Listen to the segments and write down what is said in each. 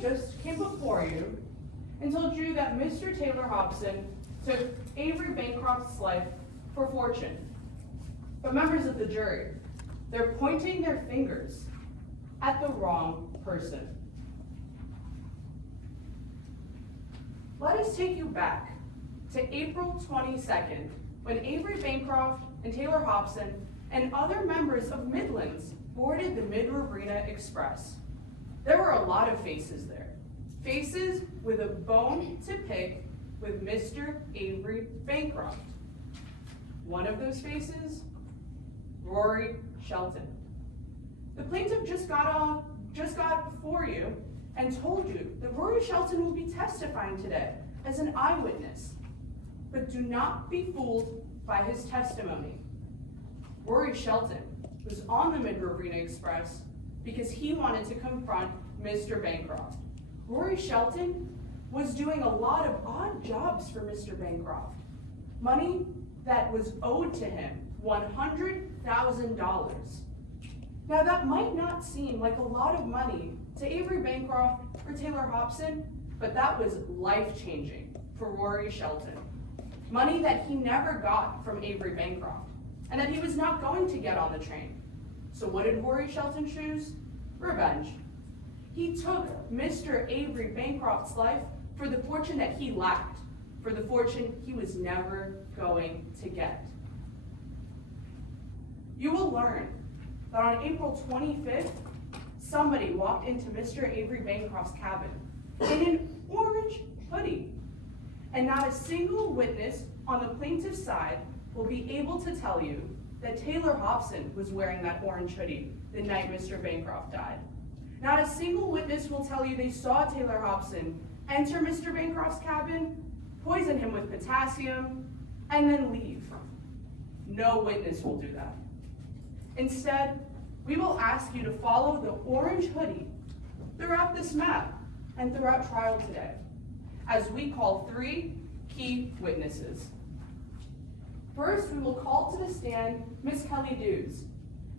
plaintiff just came before you and told you that Mr. Taylor Hobson took Avery Bancroft's life for fortune. But members of the jury, they're pointing their fingers at the wrong person. Let us take you back to April 22nd, when Avery Bancroft and Taylor Hobson and other members of Midlands boarded the Mid-Riverina Express. There were a lot of faces there. Faces with a bone to pick with Mr. Avery Bancroft. One of those faces, Rory Shelton. The plaintiff just got before you and told you that Rory Shelton will be testifying today as an eyewitness. But do not be fooled by his testimony. Rory Shelton was on the Mid-Riverina Express because he wanted to confront Mr. Bancroft. Rory Shelton was doing a lot of odd jobs for Mr. Bancroft. Money that was owed to him, $100,000. Now that might not seem like a lot of money to Avery Bancroft or Taylor Hobson, but that was life-changing for Rory Shelton. Money that he never got from Avery Bancroft, and that he was not going to get on the train. So what did Rory Shelton choose? Revenge. He took Mr. Avery Bancroft's life for the fortune that he lacked, for the fortune he was never going to get. You will learn that on April 25th, somebody walked into Mr. Avery Bancroft's cabin in an orange hoodie. And not a single witness on the plaintiff's side will be able to tell you that Taylor Hobson was wearing that orange hoodie the night Mr. Bancroft died. Not a single witness will tell you they saw Taylor Hobson enter Mr. Bancroft's cabin, poison him with potassium, and then leave. No witness will do that. Instead, we will ask you to follow the orange hoodie throughout this map and throughout trial today, as we call 3 key witnesses. First, we will call to the stand Miss Kelly Dews,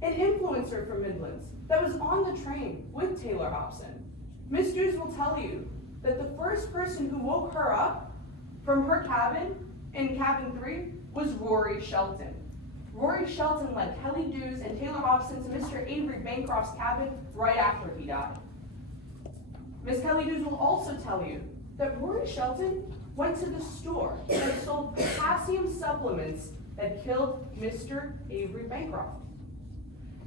an influencer from Midlands that was on the train with Taylor Hobson. Miss Dews will tell you that the first person who woke her up from her cabin in cabin 3 was Rory Shelton. Rory Shelton led Kelly Dews and Taylor Hobson to Mr. Avery Bancroft's cabin right after he died. Miss Kelly Dews will also tell you that Rory Shelton went to the store and sold potassium supplements that killed Mr. Avery Bancroft.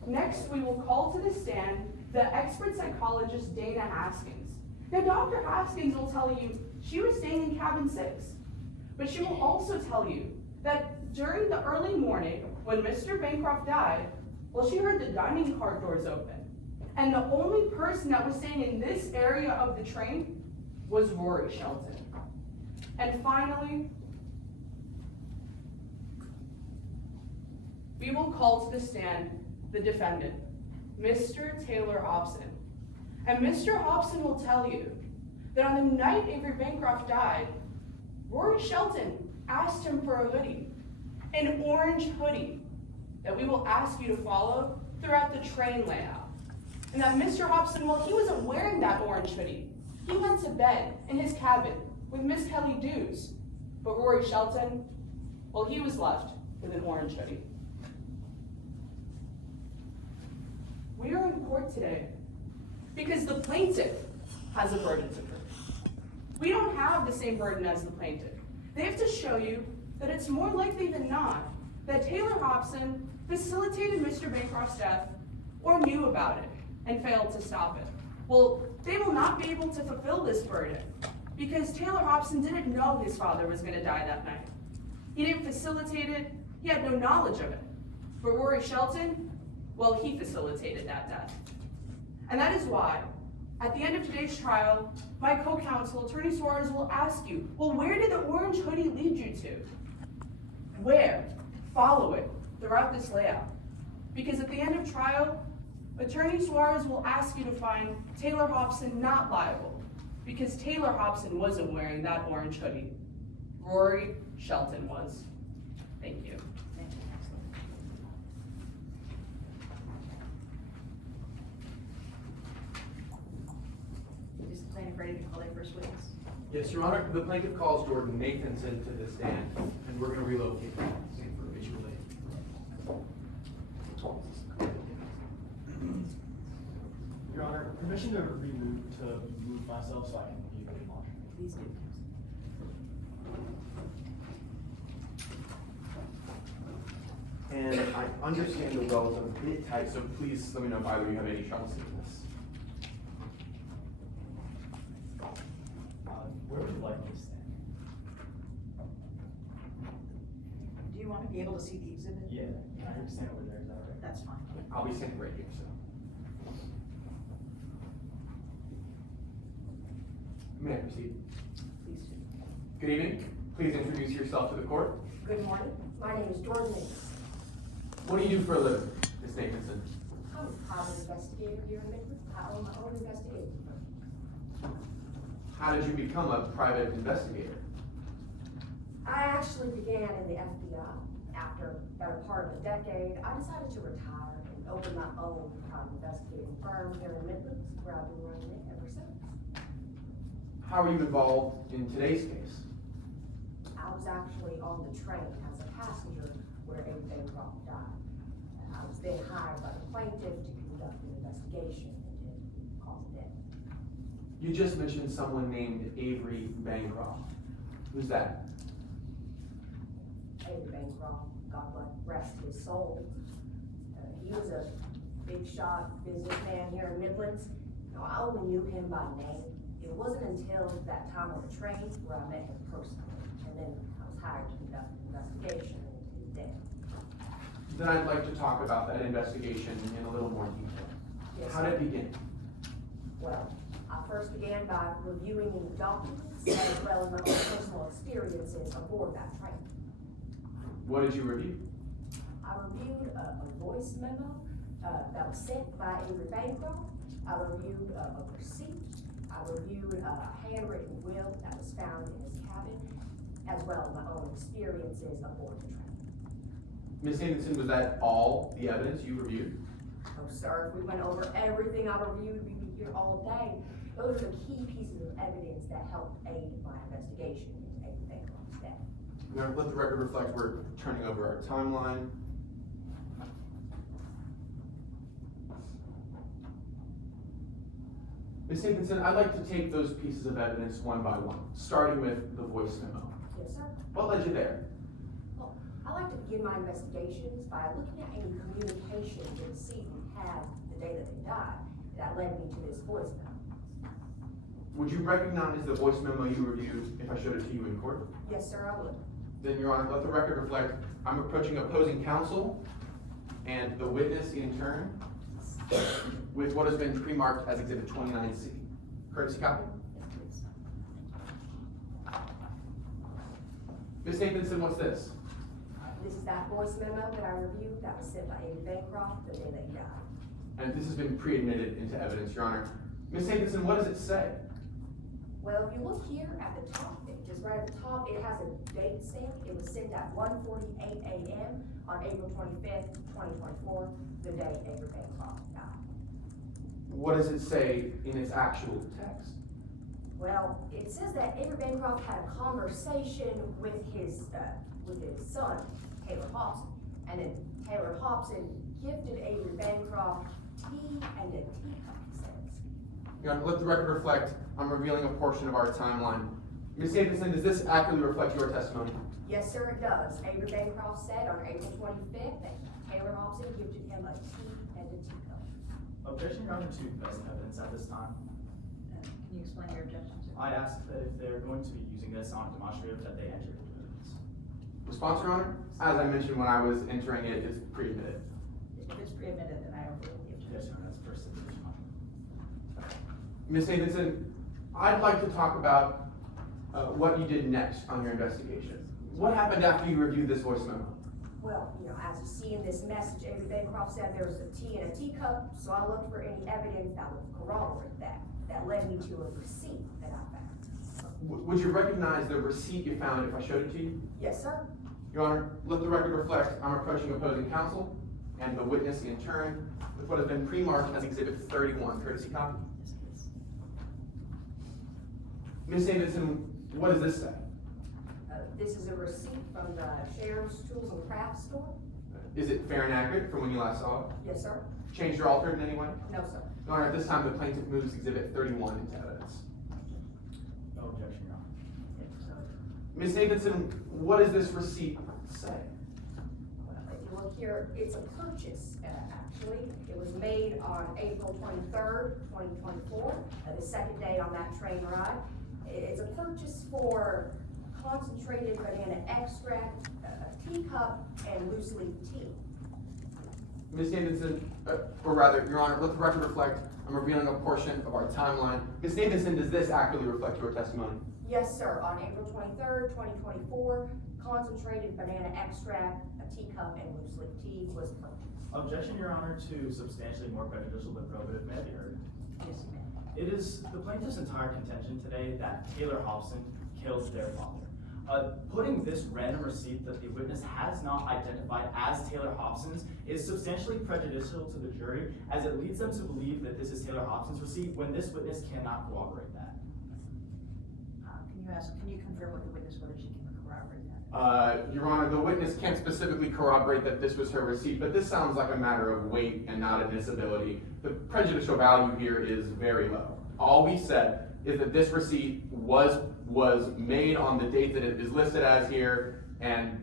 Next, we will call to the stand the expert psychologist Dana Haskins. Now, Dr. Haskins will tell you she was staying in cabin 6, but she will also tell you that during the early morning when Mr. Bancroft died, well, she heard the dining car doors open. And the only person that was staying in this area of the train was Rory Shelton. And finally, we will call to the stand the defendant, Mr. Taylor Hobson. And Mr. Hobson will tell you that on the night Avery Bancroft died, Rory Shelton asked him for a hoodie, an orange hoodie, that we will ask you to follow throughout the train layout. And that Mr. Hobson, well, he wasn't wearing that orange hoodie. He went to bed in his cabin with Miss Kelly Dews. But Rory Shelton, well, he was left with an orange hoodie. We are in court today because the plaintiff has a burden to prove. We don't have the same burden as the plaintiff. They have to show you that it's more likely than not that Taylor Hobson facilitated Mr. Bancroft's death or knew about it and failed to stop it. Well, they will not be able to fulfill this burden because Taylor Hobson didn't know his father was going to die that night. He didn't facilitate it. He had no knowledge of it. But Rory Shelton, well, he facilitated that death. And that is why, at the end of today's trial, my co-counsel, Attorney Suarez, will ask you, well, where did the orange hoodie lead you to? Where? Follow it throughout this layout. Because at the end of trial, Attorney Suarez will ask you to find Taylor Hobson not liable because Taylor Hobson wasn't wearing that orange hoodie. Rory Shelton was. Thank you. Does the plaintiff and ready to call their first witness. Yes, Your Honor, the plaintiff calls Jordan Nathanson to the stand, and we're gonna relocate him to the stand for visual aid. Your Honor, permission to move myself so I can view the monitor. Please do. And I understand the wells are a bit tight, so please let me know if either of you have any trouble seeing this. Where would you like me to stand? Do you want to be able to see the exhibit? Yeah, I can stand over there, is that all right? That's fine. I'll be standing right here, so. May I proceed? Please do. Good evening. Please introduce yourself to the court. Good morning. My name is Jordan Nathan. What do you do for a living, Ms. Nathanson? I'm a private investigator here in Midland. I own my own investigating firm. How did you become a private investigator? I actually began in the FBI. After a better part of a decade, I decided to retire and open my own private investigating firm here in Midland, where I've been running it ever since. How are you involved in today's case? I was actually on the train as a passenger where Avery Bancroft died. I was then hired by the plaintiff to conduct an investigation into the cause of death. You just mentioned someone named Avery Bancroft. Who's that? Avery Bancroft, God rest his soul. He was a big shot businessman here in Midlands. Now, I only knew him by name. It wasn't until that time on the train where I met him personally, and then I was hired to conduct an investigation into his death. Then I'd like to talk about that investigation in a little more detail. Yes, How did it begin? Well, I first began by reviewing the documents as well as my own personal experiences aboard that train. What did you review? I reviewed a voice memo that was sent by Avery Bancroft. I reviewed a receipt. I reviewed a handwritten will that was found in his cabin, as well as my own experiences aboard the train. Ms. Nathanson, was that all the evidence you reviewed? Oh, sir, if we went over everything I reviewed, we'd be here all day. Those are the key pieces of evidence that helped aid my investigation into Avery Bancroft's death. Now, let the record reflect we're turning over our timeline. Ms. Nathanson, I'd like to take those pieces of evidence one by one, starting with the voice memo. Yes, sir. What led you there? Well, I like to begin my investigations by looking at any communication the decedent had the day that they died that led me to this voice memo. Would you recognize the voice memo you reviewed if I showed it to you in court? Yes, sir, I would. Then, Your Honor, let the record reflect I'm approaching opposing counsel and the witness in turn with what has been pre-marked as Exhibit 29C. Courtesy copy? Yes, please. Ms. Nathanson, what's this? This is that voice memo that I reviewed that was sent by Avery Bancroft the day that he died. And this has been pre-admitted into evidence, Your Honor. Ms. Nathanson, what does it say? Well, if you look here at the top, just right at the top, it has a date stamp. It was sent at 1:48 a.m. on April 25th, 2024, the day Avery Bancroft died. What does it say in its actual text? Well, it says that Avery Bancroft had a conversation with his son, Taylor Hobson, and then Taylor Hobson gifted Avery Bancroft tea and a teacup, he says. Your Honor, let the record reflect I'm revealing a portion of our timeline. Ms. Nathanson, does this accurately reflect your testimony? Yes, sir, it does. Avery Bancroft said on April 25th that Taylor Hobson gifted him a tea and a teacup. Objection, Your Honor, to present evidence at this time. Can you explain your objection, sir? I asked that if they're going to be using this on a demonstrative, that they enter into evidence. Response, Your Honor? As I mentioned when I was entering it, it's pre-admitted. If it's pre-admitted, then I overrule the objection. Yes, Your Honor, that's the first submission. Ms. Nathanson, I'd like to talk about what you did next on your investigation. What happened after you reviewed this voice memo? Well, as you see in this message, Avery Bancroft said there was a tea in a teacup, so I looked for any evidence that would corroborate that. That led me to a receipt that I found. Would you recognize the receipt you found if I showed it to you? Yes, sir. Your Honor, let the record reflect I'm approaching opposing counsel and the witness in turn with what has been pre-marked as Exhibit 31. Courtesy copy? Yes, please. Ms. Davidson, what does this say? This is a receipt from the Sheriff's Tools and Crafts store? Is it fair and accurate from when you last saw it? Yes, sir. Changed or altered in any way? No, sir. Your Honor, at this time, the plaintiff moves Exhibit 31 into evidence. No objection, Your Honor. So, Ms. Davidson, what does this receipt say? If you look here, it's a purchase, actually. It was made on April 23rd, 2024, the second day on that train ride. It's a purchase for concentrated banana extract, a teacup, and loose leaf tea. Ms. Davidson, or rather, Your Honor, let the record reflect, I'm revealing a portion of our timeline. Ms. Davidson, does this accurately reflect your testimony? Yes, sir, on April 23rd, 2024, concentrated banana extract, a teacup, and loose leaf tea was purchased. Objection, Your Honor, to substantially more prejudicial than probative may I be heard. yes, you may. It is the plaintiff's entire contention today that Taylor Hobson killed their father. Putting this random receipt that the witness has not identified as Taylor Hobson's is substantially prejudicial to the jury, as it leads them to believe that this is Taylor Hobson's receipt when this witness cannot corroborate that. Can you confirm what the witness, whether she can corroborate that? Your Honor, the witness can't specifically corroborate that this was her receipt, but this sounds like a matter of weight and not admissibility. The prejudicial value here is very low. All we said is that this receipt was made on the date that it is listed as here, and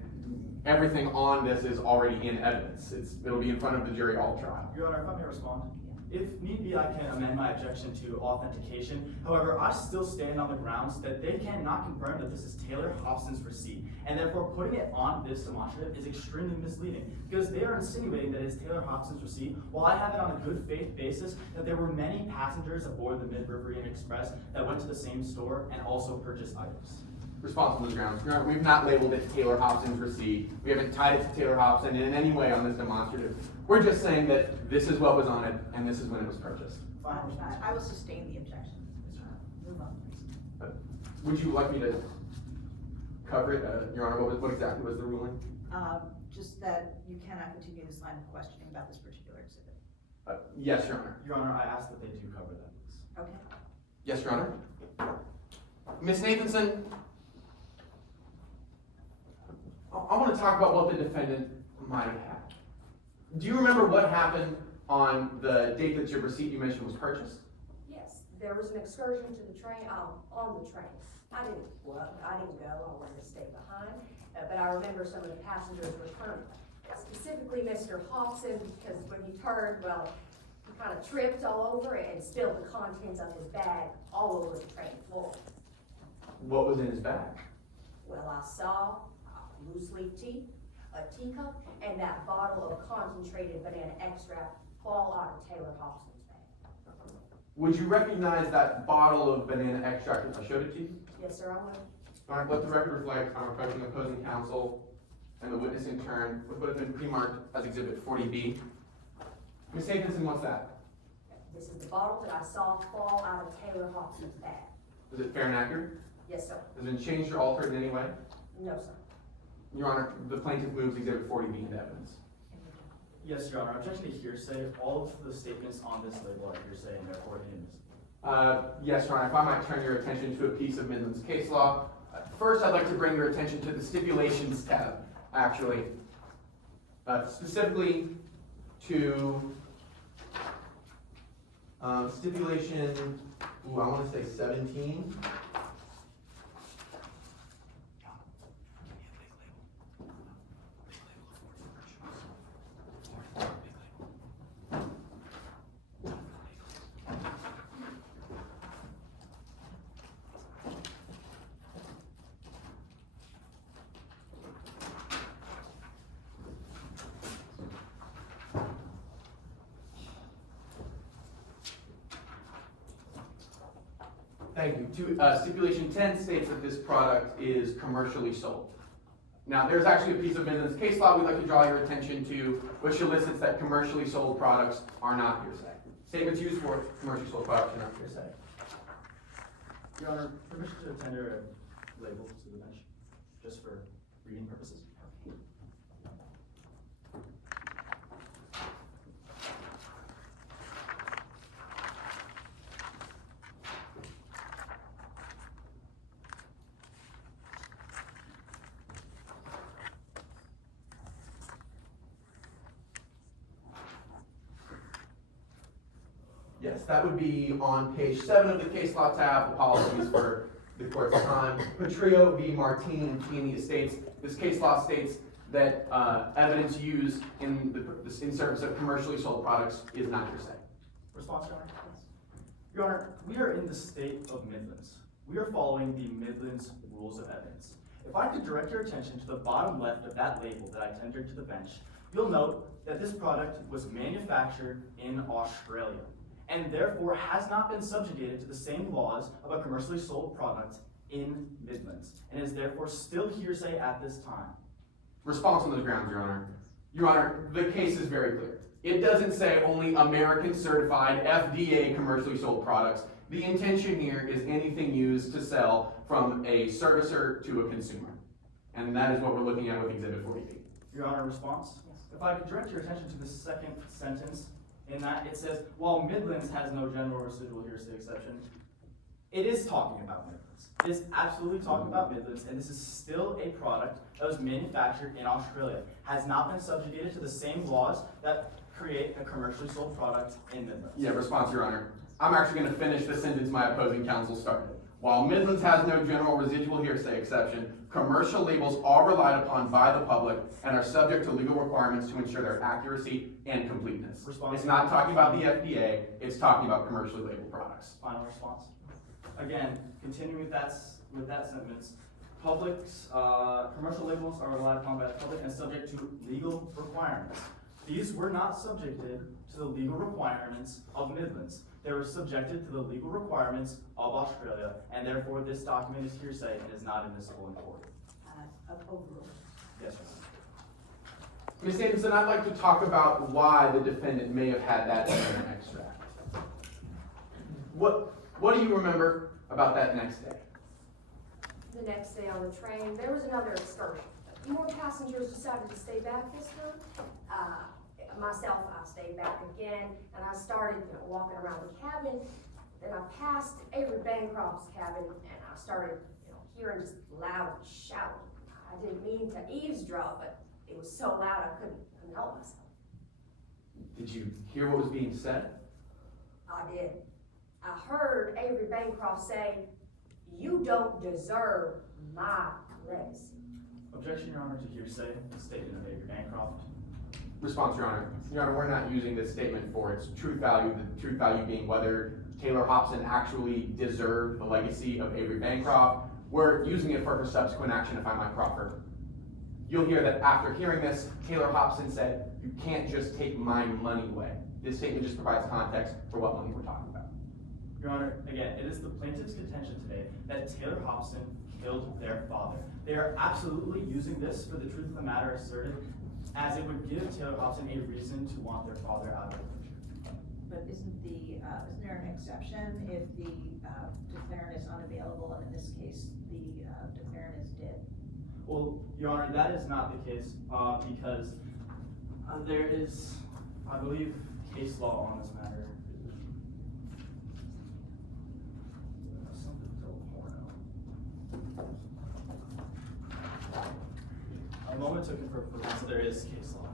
everything on this is already in evidence. It'll be in front of the jury all trial. Your Honor, if I may respond. If need be, I can amend my objection to authentication. However, I still stand on the grounds that they cannot confirm that this is Taylor Hobson's receipt, and therefore putting it on this demonstrative is extremely misleading, because they are insinuating that it's Taylor Hobson's receipt, while I have it on a good faith basis that there were many passengers aboard the Mid-Riverine Express that went to the same store and also purchased items. Response to those grounds. Your Honor, we've not labeled it Taylor Hobson's receipt. We haven't tied it to Taylor Hobson in any way on this demonstrative. We're just saying that this is what was on it, and this is when it was purchased. Final response. I will sustain the objection. Move on, please. Would you like me to cover it? Your Honor, what exactly was the ruling? Just that you cannot continue this line of questioning about this particular exhibit. Yes, Your Honor. Your Honor, I ask that they do cover that, please. Okay. Yes, Your Honor. Ms. Nathanson, I want to talk about what the defendant might have had. Do you remember what happened on the date that your receipt you mentioned was purchased? Yes, there was an excursion to the train, on the train. I didn't go, I wanted to stay behind, but I remember some of the passengers returning. Specifically Mr. Hobson, because when he turned, well, he kind of tripped all over it and spilled the contents of his bag all over the train floor. What was in his bag? Well, I saw loose leaf tea, a teacup, and that bottle of concentrated banana extract fall out of Taylor Hobson's bag. Would you recognize that bottle of banana extract if I showed it to you? Yes, sir, I would. All right, let the record reflect I'm approaching opposing counsel and the witness in turn with what has been pre-marked as Exhibit 40B. Ms. Nathanson, what's that? This is the bottle that I saw fall out of Taylor Hobson's bag. Is it fair and accurate? Yes, sir. Has it been changed or altered in any way? No, sir. Your Honor, the plaintiff moves Exhibit 40B into evidence. Yes, Your Honor, objection to hearsay. All of the statements on this label are hearsay and therefore inadmissible. Yes, Your Honor, if I might turn your attention to a piece of Midland's case law. First, I'd like to bring your attention to the stipulations tab, actually. Specifically to stipulation, I want to say 17. Thank you. Stipulation 10 states that this product is commercially sold. Now, there's actually a piece of Midland's case law we'd like to draw your attention to, which elicits that commercially sold products are not hearsay. Statements used for commercially sold products are not hearsay. Your Honor, permission to tender a label to the bench, just for reading purposes. Yes, that would be on page 7 of the case law tab, apologies for the court's time. Petrillo v. Martini and Keeney Estates. This case law states that evidence used in service of commercially sold products is not hearsay. Response, Your Honor? Your Honor, we are in the state of Midlands. We are following the Midlands rules of evidence. If I could direct your attention to the bottom left of that label that I tendered to the bench, you'll note that this product was manufactured in Australia and therefore has not been subjugated to the same laws of a commercially sold product in Midlands and is therefore still hearsay at this time. Response on those grounds, Your Honor. Your Honor, the case is very clear. It doesn't say only American certified FDA commercially sold products. The intention here is anything used to sell from a servicer to a consumer. And that is what we're looking at with Exhibit 40B. Your Honor, response? If I could direct your attention to the second sentence in that, it says, while Midlands has no general residual hearsay exception, it is talking about Midlands. It is absolutely talking about Midlands, and this is still a product that was manufactured in Australia, has not been subjugated to the same laws that create a commercially sold product in Midlands. Yeah, response, Your Honor. I'm actually going to finish the sentence my opposing counsel started. While Midlands has no general residual hearsay exception, commercial labels are relied upon by the public and are subject to legal requirements to ensure their accuracy and completeness. Response. It's not talking about the FDA, it's talking about commercially labeled products. Final response. Again, continuing with that sentence, commercial labels are relied upon by the public and subject to legal requirements. These were not subjected to the legal requirements of Midlands. They were subjected to the legal requirements of Australia, and therefore this document is hearsay and is not admissible in court. Overruled. Yes, Your Honor. Ms. Davidson, I'd like to talk about why the defendant may have had that in an extract. What do you remember about that next day? The next day on the train, there was another excursion. More passengers decided to stay back this time. Myself, I stayed back again, and I started walking around the cabin. Then I passed Avery Bancroft's cabin, and I started hearing just loud shouting. I didn't mean to eavesdrop, but it was so loud I couldn't help myself. Did you hear what was being said? I did. I heard Avery Bancroft say, "You don't deserve my legacy." Objection, Your Honor, to hearsay, the statement of Avery Bancroft. Response, Your Honor. Your Honor, we're not using this statement for its truth value, the truth value being whether Taylor Hobson actually deserved the legacy of Avery Bancroft. We're using it for her subsequent action, if I might proffer. You'll hear that after hearing this, Taylor Hobson said, "You can't just take my money away." This statement just provides context for what money we're talking about. Your Honor, again, it is the plaintiff's contention today that Taylor Hobson killed their father. They are absolutely using this for the truth of the matter asserted, as it would give Taylor Hobson a reason to want their father out of the picture. But isn't there an exception if the declarant is unavailable, and in this case, the declarant is dead? Well, Your Honor, that is not the case, because there is, I believe, case law on this matter. A moment to confirm for once there is case law.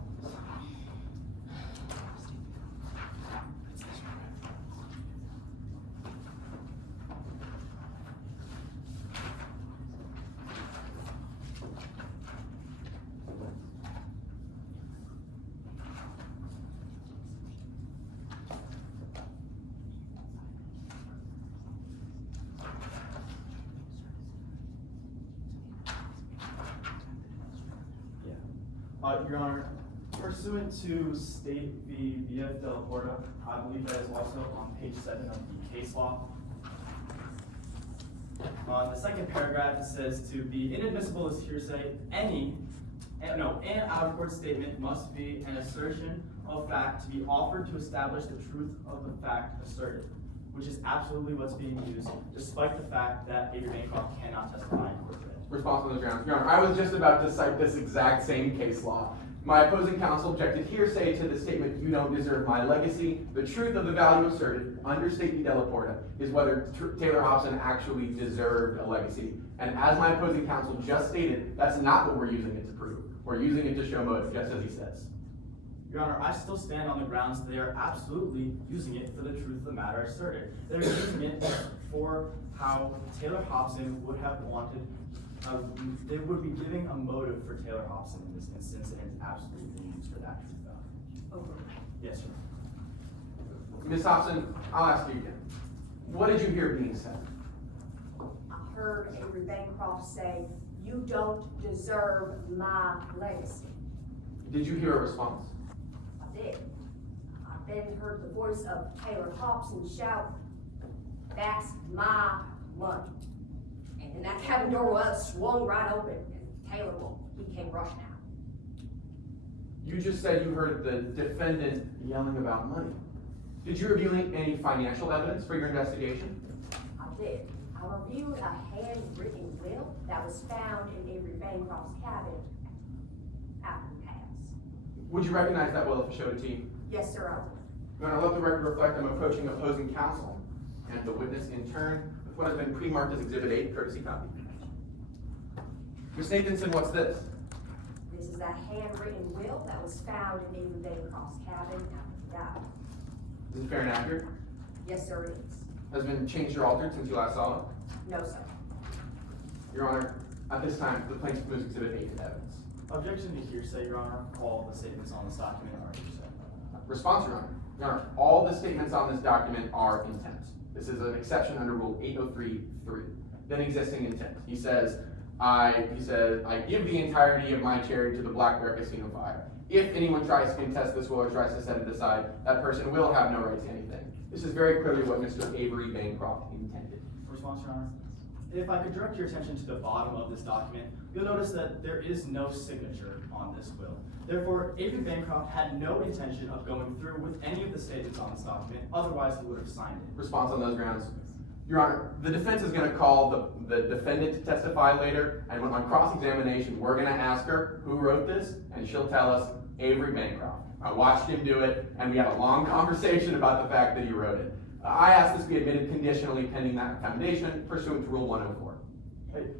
Your Honor, pursuant to State v. VF de la Porta, I believe that is also on page 7 of the case law. The second paragraph says to be inadmissible as hearsay, an out-of-court statement must be an assertion of fact to be offered to establish the truth of the fact asserted, which is absolutely what's being used, despite the fact that Avery Bancroft cannot testify in court today. Response on those grounds. Your Honor, I was just about to cite this exact same case law. My opposing counsel objected hearsay to the statement, "You don't deserve my legacy." The truth of the value asserted under State v. de la Porta is whether Taylor Hobson actually deserved a legacy. And as my opposing counsel just stated, that's not what we're using it to prove. We're using it to show motive, just as he says. Your Honor, I still stand on the grounds that they are absolutely using it for the truth of the matter asserted. They're using it for how Taylor Hobson would have wanted, they would be giving a motive for Taylor Hobson in this instance, and it's absolutely being used for that truth value. Over. Yes, sir. Ms. Hobson, I'll ask you again. What did you hear being said? I heard Avery Bancroft say, "You don't deserve my legacy." Did you hear a response? I did. I then heard the voice of Taylor Hobson shout, "That's my money." And then that cabin door was swung right open, and Taylor, well, he came rushing out. You just said you heard the defendant yelling about money. Did you review any financial evidence for your investigation? I did. I reviewed a handwritten will that was found in Avery Bancroft's cabin after the pass. Would you recognize that will if it showed it to you? Yes, sir, I would. I'm going to let the record reflect I'm approaching opposing counsel and the witness in turn with what has been pre-marked as Exhibit 8, courtesy copy. Ms. Nathanson, what's this? This is a handwritten will that was found in Avery Bancroft's cabin after he died. Is it fair and accurate? Yes, sir, it is. Has it been changed or altered since you last saw it? No, sir. Your Honor, at this time, the plaintiff moves Exhibit 8 to evidence. Objection to hearsay, Your Honor. All the statements on this document are hearsay. Response, Your Honor. Your Honor, all the statements on this document are intent. This is an exception under Rule 803.3. Then existing intent. He says, I give the entirety of my charity to the Black Bear Casino fire. If anyone tries to contest this will or tries to set it aside, that person will have no right to anything. This is very clearly what Mr. Avery Bancroft intended. Response, Your Honor. If I could direct your attention to the bottom of this document, you'll notice that there is no signature on this will. Therefore, Avery Bancroft had no intention of going through with any of the statements on this document, otherwise he would have signed it. Response on those grounds. Your Honor, the defense is going to call the defendant to testify later, and when on cross-examination, we're going to ask her who wrote this, and she'll tell us Avery Bancroft. I watched him do it, and we had a long conversation about the fact that he wrote it. I asked this be admitted conditionally pending that foundation pursuant to Rule 104.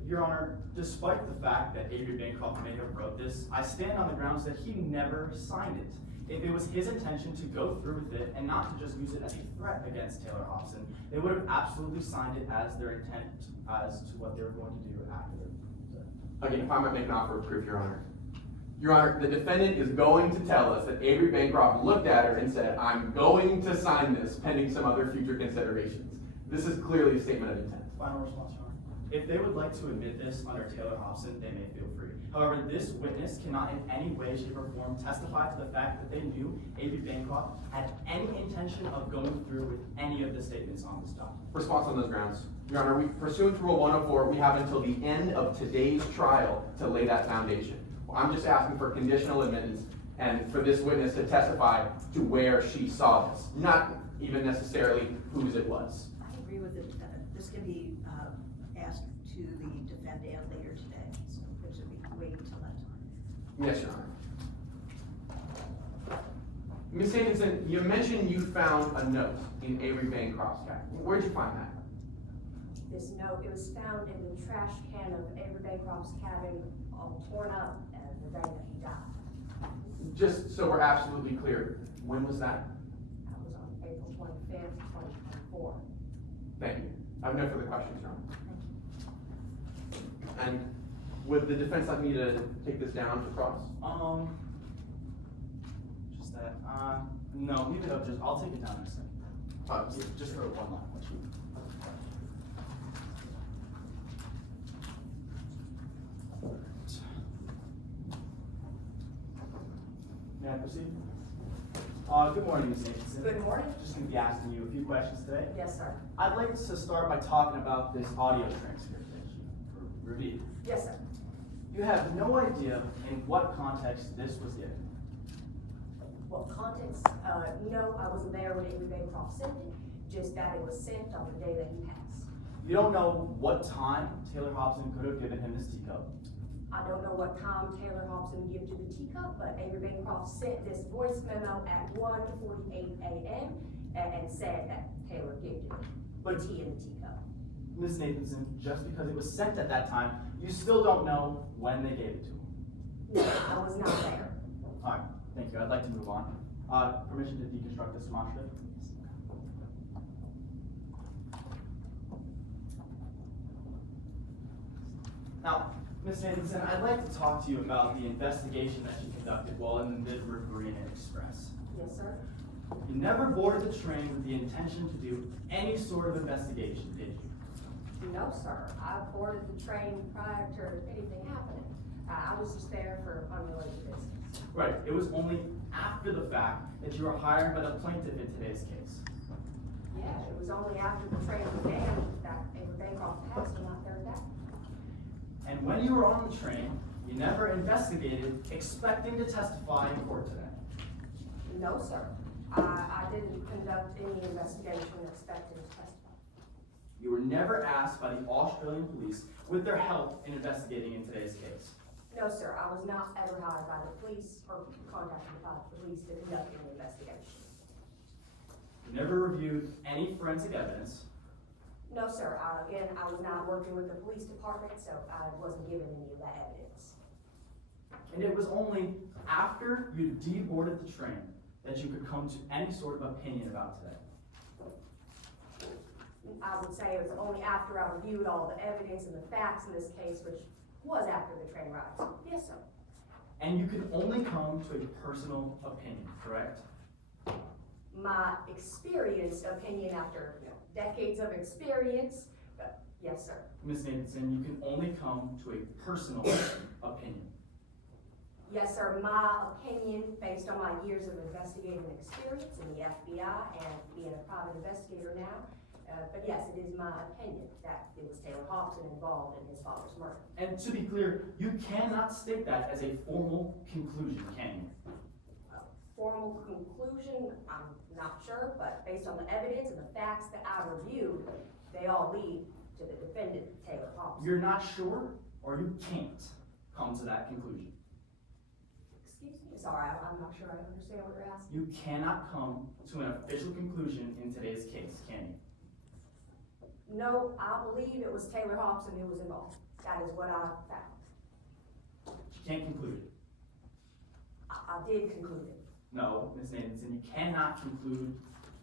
Your Honor, despite the fact that Avery Bancroft may have wrote this, I stand on the grounds that he never signed it. If it was his intention to go through with it and not to just use it as a threat against Taylor Hobson, they would have absolutely signed it as their intent as to what they were going to do after the. Again, if I might make an offer of proof, Your Honor. Your Honor, the defendant is going to tell us that Avery Bancroft looked at her and said, I'm going to sign this pending some other future considerations. This is clearly a statement of intent. Final response, Your Honor. If they would like to admit this under Taylor Hobson, they may feel free. However, this witness cannot in any way, shape, or form testify to the fact that they knew Avery Bancroft had any intention of going through with any of the statements on this document. Response on those grounds. Your Honor, pursuant to Rule 104, we have until the end of today's trial to lay that foundation. I'm just asking for conditional admittance and for this witness to testify to where she saw this, not even necessarily whose it was. I agree with it. This can be asked to the defendant later today, so it should be waiting until that time. Yes, Your Honor. Ms. Davidson, you mentioned you found a note in Avery Bancroft's cabin. Where'd you find that? This note, it was found in the trash can of Avery Bancroft's cabin, all torn up, the day that he died. Just so we're absolutely clear, when was that? That was on April 25th, 2024. Thank you. I have no further questions, Your Honor. And would the defense like me to take this down to cross? Just that, no, leave it up, I'll take it down in a second. Just for one line, question. May I proceed? Good morning, Ms. Nathanson. Good morning. Just gonna be asking you a few questions today. Yes, sir. I'd like to start by talking about this audio transcript that you reviewed. Yes, sir. You have no idea in what context this was given. What context? No, I wasn't there when Avery Bancroft sent it, just that it was sent on the day that he passed. You don't know what time Taylor Hobson could have given him this teacup. I don't know what time Taylor Hobson gave to the teacup, but Avery Bancroft sent this voice memo at 1:48 a.m. and said that Taylor gifted the tea in the teacup. Ms. Nathanson, just because it was sent at that time, you still don't know when they gave it to him. No, I was not there. Alright, Thank you, I'd like to move on. Permission to deconstruct this demonstrative? Now, Ms. Nathanson, I'd like to talk to you about the investigation that you conducted while in the Mid-River Marine Express. Yes, sir. You never boarded the train with the intention to do any sort of investigation, did you? No, sir. I boarded the train prior to anything happening. I was just there for unrelated business. Right, it was only after the fact that you were hired by the plaintiff in today's case. Yeah, it was only after the train was damaged that Avery Bancroft passed me out there that. And when you were on the train, you never investigated, expecting to testify in court today. No, sir. I didn't conduct any investigation expecting to testify. You were never asked by the Australian police with their help in investigating in today's case. No, sir. I was not ever hired by the police or contacted by the police to conduct any investigation. You never reviewed any forensic evidence. No, sir. Again, I was not working with the police department, so I wasn't given any of that evidence. And it was only after you deboarded the train that you could come to any sort of opinion about today. I would say it was only after I reviewed all the evidence and the facts in this case, which was after the train ride. Yes, sir. And you could only come to a personal opinion, correct? My experienced opinion after decades of experience, yes, sir. Ms. Nathanson, you can only come to a personal opinion. Yes, sir. My opinion, based on my years of investigating experience in the FBI and being a private investigator now, but yes, it is my opinion that it was Taylor Hobson involved in his father's murder. And to be clear, you cannot state that as a formal conclusion, can you? Formal conclusion, I'm not sure, but based on the evidence and the facts that I reviewed, they all lead to the defendant, Taylor Hobson. You're not sure, or you can't come to that conclusion. Excuse me? Sorry, I'm not sure I understand what you're asking. You cannot come to an official conclusion in today's case, can you? No, I believe it was Taylor Hobson who was involved. That is what I found. You can't conclude it. I did conclude it. No, Ms. Nathanson, you cannot conclude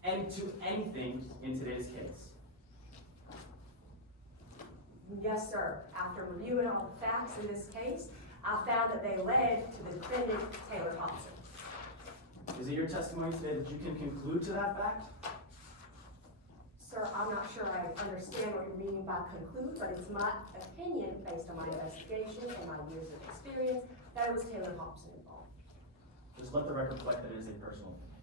to anything in today's case. Yes, sir. After reviewing all the facts in this case, I found that they led to the defendant, Taylor Hobson. Is it your testimony today that you can conclude to that fact? Sir, I'm not sure I understand what you're meaning by conclude, but it's my opinion, based on my investigation and my years of experience, that it was Taylor Hobson involved. Just let the record reflect that it is a personal opinion.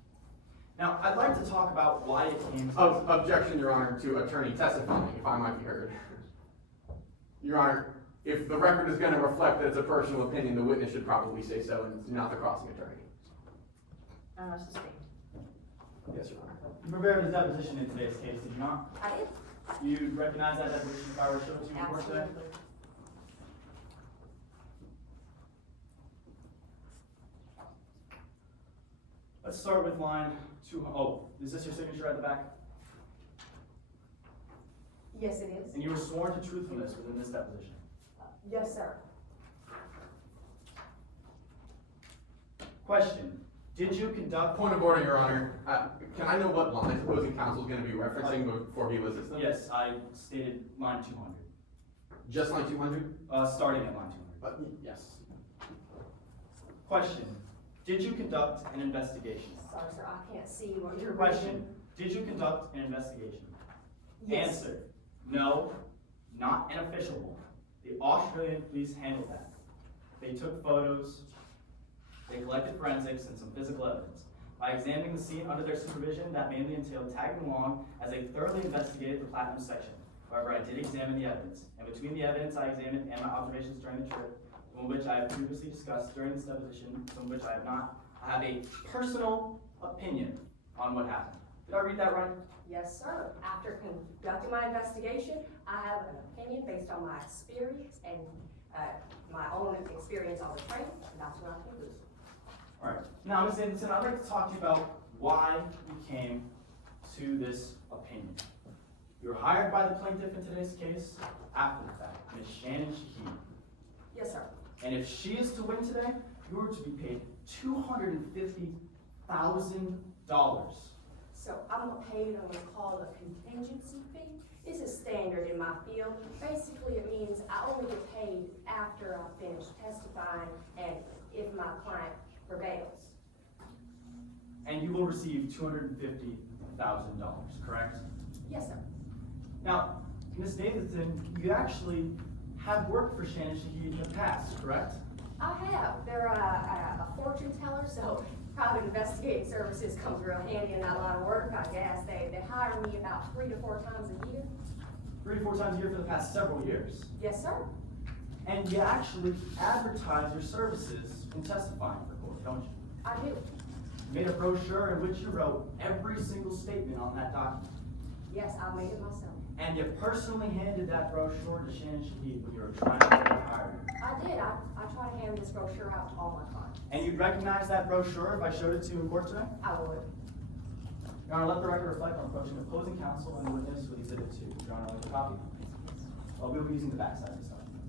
Now, I'd like to talk about why it came to... Objection, Your Honor, to attorney testifying, if I might be heard. Your Honor, if the record is going to reflect that it's a personal opinion, the witness should probably say so and not the crossing attorney. Sustained. Yes, Your Honor. You prepared a deposition in today's case, did you not? I did. You recognize that deposition if I were to show it to you in court today? Absolutely. Let's start with line 2. Oh, is this your signature at the back? Yes, it is. And you were sworn to truthfulness within this deposition. Yes, sir. Question, did you conduct... Point of order, Your Honor. Can I know what line opposing counsel is going to be referencing before he lists them? Yes, I stated line 200. Just line 200? Starting at line 200. Yes. Question, did you conduct an investigation? Sorry, sir, I can't see what you're Question, did you conduct an investigation? Yes. Answer, no, not an official one. The Australian police handled that. They took photos, they collected forensics and some physical evidence. By examining the scene under their supervision, that mainly entailed tagging along as they thoroughly investigated the Platinum section. However, I did examine the evidence, and between the evidence I examined and my observations during the trip, some of which I have previously discussed during this deposition, some of which I have not, I have a personal opinion on what happened. Did I read that right? Yes, sir. After conducting my investigation, I have an opinion based on my experience and my own experience on the train, and that's what I conclude. All right. Now, Ms. Anderson, I'd like to talk to you about why you came to this opinion. You were hired by the plaintiff in today's case after the fact, Ms. Shannon Shaheen. Yes, sir. And if she is to win today, you were to be paid $250,000. So I'm gonna pay it, I'm gonna call it a contingency fee. This is standard in my field. Basically, it means I only get paid after I finish testifying and if my client prevails. And you will receive $250,000, correct? Yes, sir. Now, Ms. Nathanson, you actually have worked for Shannon Shaheen in the past, correct? I have. They're a fortune teller, so private investigative services comes real handy in that line of work, I guess. They hire me about 3 to 4 times a year. 3 to 4 times a year for the past several years. Yes, sir. And you actually advertise your services in testifying for court, don't you? I do. You made a brochure in which you wrote every single statement on that document. Yes, I made it myself. And you personally handed that brochure to Shannon Shaheen when you were trying to get her hired. I did. I try to hand this brochure out to all my clients. And you'd recognize that brochure if I showed it to you in court today? I would. Your Honor, let the record reflect on approaching the opposing counsel and the witness with exhibit 2. Your Honor, like a copy? We'll be using the backside of this document.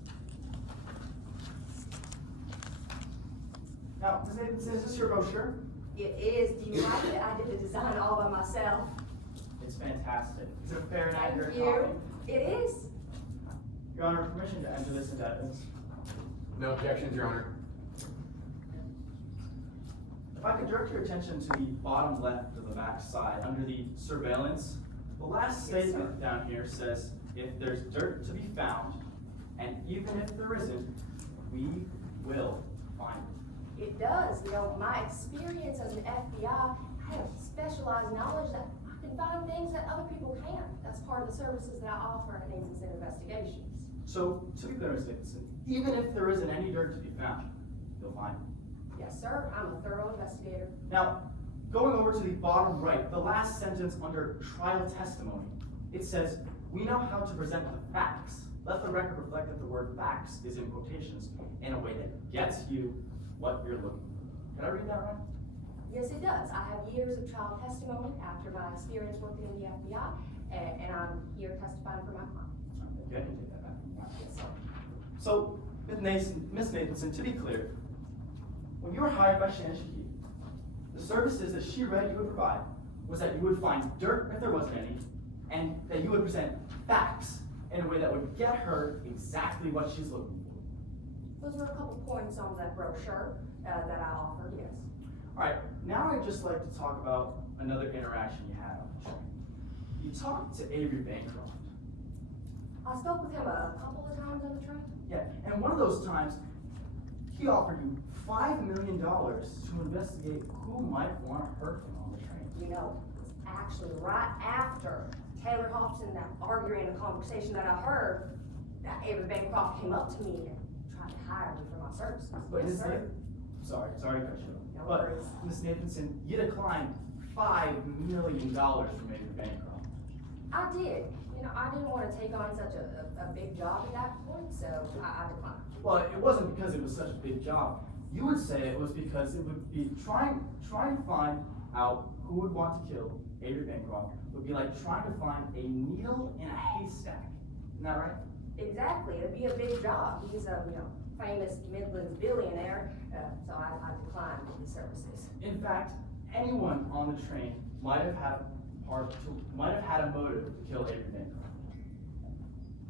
Now, Ms. Nathanson, is this your brochure? It is. Do you like it? I did the design all by myself. It's fantastic. Is it a fair and accurate Thank copy? you. It is. Your Honor, permission to enter this into evidence. No objections, Your Honor. If I could direct your attention to the bottom left of the back side, under the surveillance, the last Yes, statement sir. down here says, if there's dirt to be found, and even if there isn't, we will find it. It does. You know, my experience as an FBI, I have specialized knowledge that I can find things that other people can't. That's part of the services that I offer in Nathanson Investigations. So, to be clear, Ms. Nathanson, even if there isn't any dirt to be found, you'll find it. Yes, sir. I'm a thorough investigator. Now, going over to the bottom right, the last sentence under trial testimony, it says, we know how to present the facts. Let the record reflect that the word facts is in quotations in a way that gets you what you're looking for. Did I read that right? Yes, it does. I have years of trial testimony after my experience working in the FBI, and I'm here testifying for my client. Okay, I can take that back. Yes, sir. So, Ms. Nathanson, to be clear, when you were hired by Shannon Shaheen, the services that she read you would provide was that you would find dirt if there wasn't any, and that you would present facts in a way that would get her exactly what she's looking for. Those were a couple points on that brochure that I offered, yes. All right, now I'd just like to talk about another interaction you had on the train. You talked to Avery Bancroft. I spoke with him a couple of times on the train. Yeah, and one of those times, he offered you $5 million to investigate who might want to hurt him on the train. You know, it was actually right after Taylor Hobson, that arguing a conversation that I heard, that Avery Bancroft came up to me and tried to hire me for my services. But Yes, Ms. sir. Sorry to cut you No off. But worries. Ms. Nathanson, you declined $5 million from Avery Bancroft. I did. You know, I didn't want to take on such a big job at that point, so I declined. Well, it wasn't because it was such a big job. You would say it was because it would be trying to find out who would want to kill Avery Bancroft would be like trying to find a needle in a haystack. Isn't that right? Exactly. It'd be a big job. He's a, famous Midlands billionaire, so I declined his services. In fact, anyone on the train might have had a motive to kill Avery Bancroft.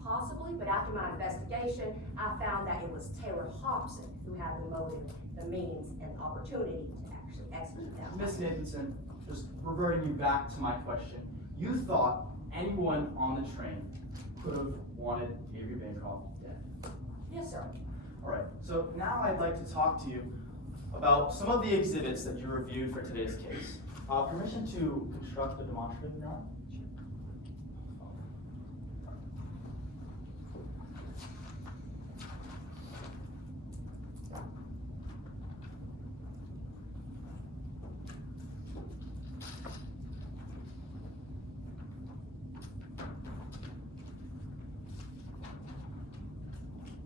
Possibly, but after my investigation, I found that it was Taylor Hobson who had the motive, the means, and the opportunity to actually execute that. Ms. Nathanson, just reverting you back to my question, you thought anyone on the train could have wanted Avery Bancroft dead. Yes, sir. All right, so now I'd like to talk to you about some of the exhibits that you reviewed for today's case. Permission to construct the demonstrative, Your Honor?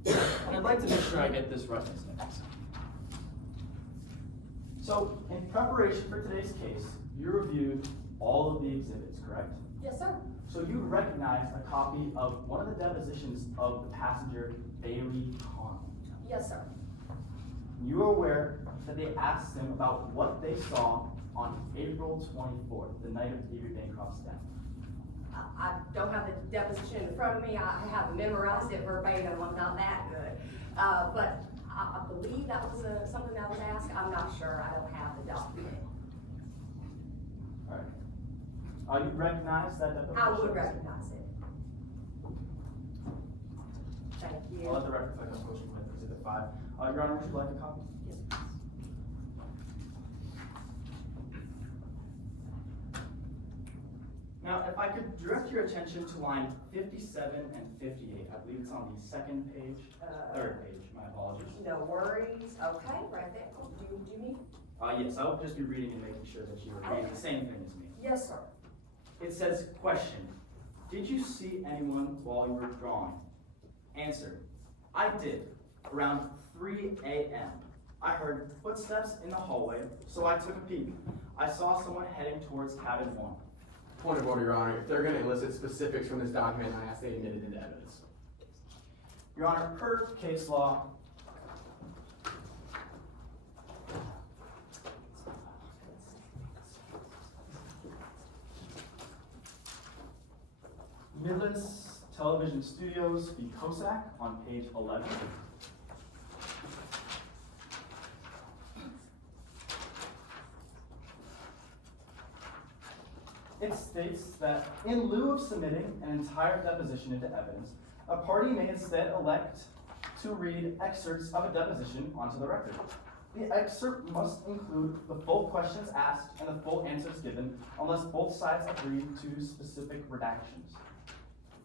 And I'd like to make sure I get this right, Ms. Nathanson. So, in preparation for today's case, you reviewed all of the exhibits, correct? Yes, sir. So you recognized a copy of one of the depositions of the passenger, Bailey Kahn. Yes, sir. You are aware that they asked him about what they saw on April 24th, the night of Avery Bancroft's death. I don't have the deposition in front of me, I haven't memorized it verbatim, I'm not that good. But I believe that was something that was asked, I'm not sure, I don't have the document. All right. You recognize that deposition? I would recognize it. Thank you. I'll let the record reflect on motion with Exhibit 5. Your Honor, would you like a copy? Yes, please. Now, if I could direct your attention to line 57 and 58, I believe it's on the second page, third page, my apologies. No worries, okay, right there, oh, do you need? Yes, I will just be reading and making sure that you are reading the same thing as me. Yes, sir. It says, question, did you see anyone while you were drawing? Answer, I did, around 3 a.m. I heard footsteps in the hallway, so I took a peek. I saw someone heading towards cabin 1. Point of order, Your Honor. If they're going to elicit specifics from this document, I ask they admit it into evidence. Your Honor, per case law, Midlands Television Studios v. Kosak on page 11. It states that in lieu of submitting an entire deposition into evidence, a party may instead elect to read excerpts of a deposition onto the record. The excerpt must include the full questions asked and the full answers given, unless both sides agree to specific redactions.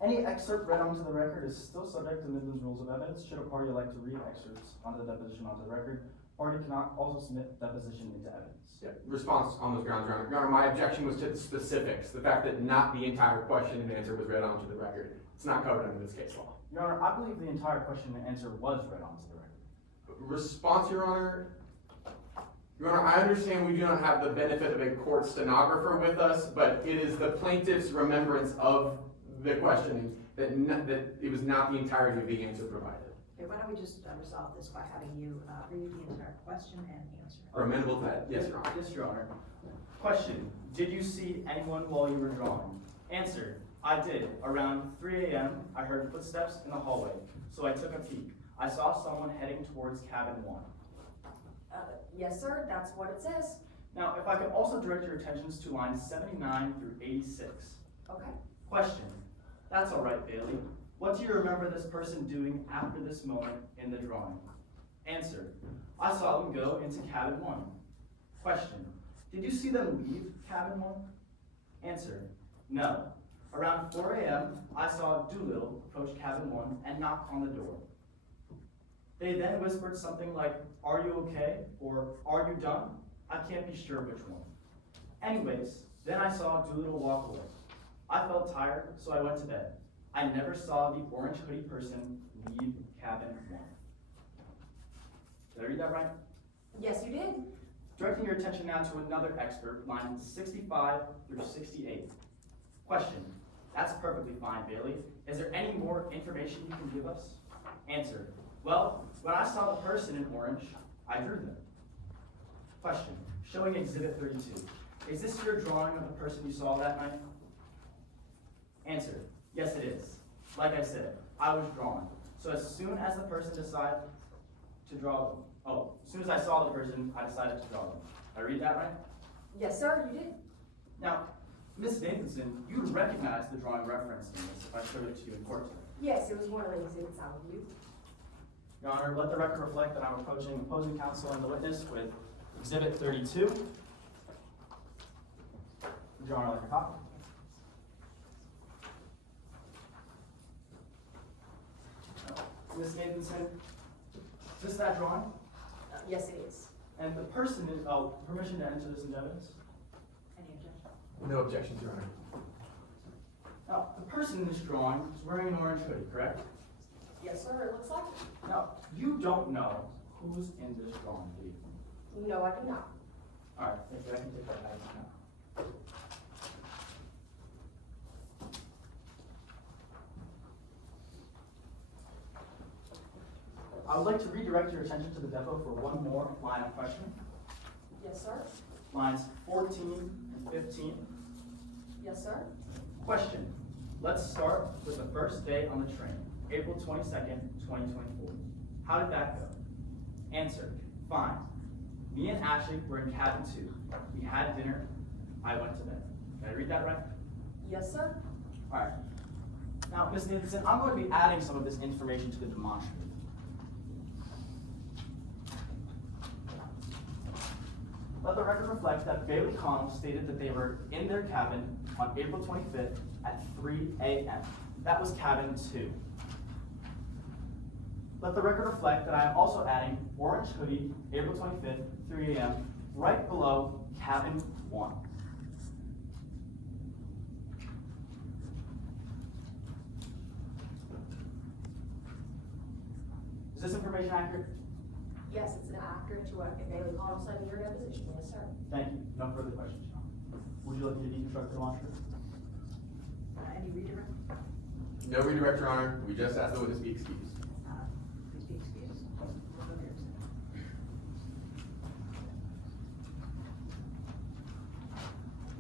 Any excerpt read onto the record is still subject to Midland's rules of evidence. Should a party elect to read excerpts onto the deposition onto the record, party cannot also submit deposition into evidence. Yeah. Response on those grounds, Your Honor. Your Honor, my objection was to the specifics, the fact that not the entire question and answer was read onto the record. It's not covered under this case law. Your Honor, I believe the entire question and answer was read onto the record. Response, Your Honor. Your Honor, I understand we do not have the benefit of a court stenographer with us, but it is the plaintiff's remembrance of the questioning that it was not the entirety of the answer provided. Okay, why don't we just resolve this by having you read the entire question and answer? Are amenable to that? Yes, Your Honor. Yes, Your Honor. Question, did you see anyone while you were drawing? Answer, I did. Around 3 a.m., I heard footsteps in the hallway, so I took a peek. I saw someone heading towards cabin 1. Yes, sir, that's what it says. Now, if I could also direct your attentions to lines 79 through 86. Okay. Question, that's all right, Bailey. What do you remember this person doing after this moment in the drawing? Answer, I saw them go into cabin 1. Question, did you see them leave cabin 1? Answer, no. Around 4 a.m., I saw Doolittle approach cabin 1 and knock on the door. They then whispered something like, are you okay? Or, are you done? I can't be sure which one. Anyways, then I saw Doolittle walk away. I felt tired, so I went to bed. I never saw the orange hoodie person leave cabin 1. Did I read that right? Yes, you did. Directing your attention now to another expert, lines 65 through 68. Question, that's perfectly fine, Bailey. Is there any more information you can give us? Answer, well, when I saw the person in orange, I drew them. Question, showing exhibit 32. Is this your drawing of the person you saw that night? Answer, yes it is. Like I said, I was drawn. So as soon as the person decided to draw them, as soon as I saw the person, I decided to draw them. Did I read that right? Yes, sir, you did. Now, Ms. Nathanson, you'd recognize the drawing reference in this if I showed it to you in court today. Yes, it was one of the exhibits I reviewed. Your Honor, let the record reflect that I'm approaching opposing counsel and the witness with exhibit 32. Would Your Honor like a copy? Ms. Nathanson, is this that drawing? Yes, it is. And the person is, permission to enter this into evidence? Any objection? No objections, Your Honor. Now, the person in this drawing is wearing an orange hoodie, correct? Yes, sir, it looks like it. Now, you don't know who's in this drawing, do you? No, I do not. All right, thank you. I can take that as now. I would like to redirect your attention to the depot for one more line of questioning. Yes, sir. Lines 14 and 15. Yes, sir. Question. Let's start with the first day on the train, April 22nd, 2024. How did that go? Answer. Fine. Me and Ashley were in cabin 2. We had dinner. I went to bed. Did I read that right? Yes, sir. Alright. Now, Ms. Nathanson, I'm going to be adding some of this information to the demonstrative. Let the record reflect that Bailey Connell stated that they were in their cabin on April 25th at 3 a.m. That was cabin 2. Let the record reflect that I am also adding orange hoodie, April 25th, 3 a.m., right below cabin 1. Is this information accurate? Yes, it's accurate to what Bailey Connell said in your deposition. Yes, sir. Thank you. No further questions. Would you like me to deconstruct the demonstrative? Any redirect? No redirect, Your Honor. We just asked the witness to be excused. Please be excused.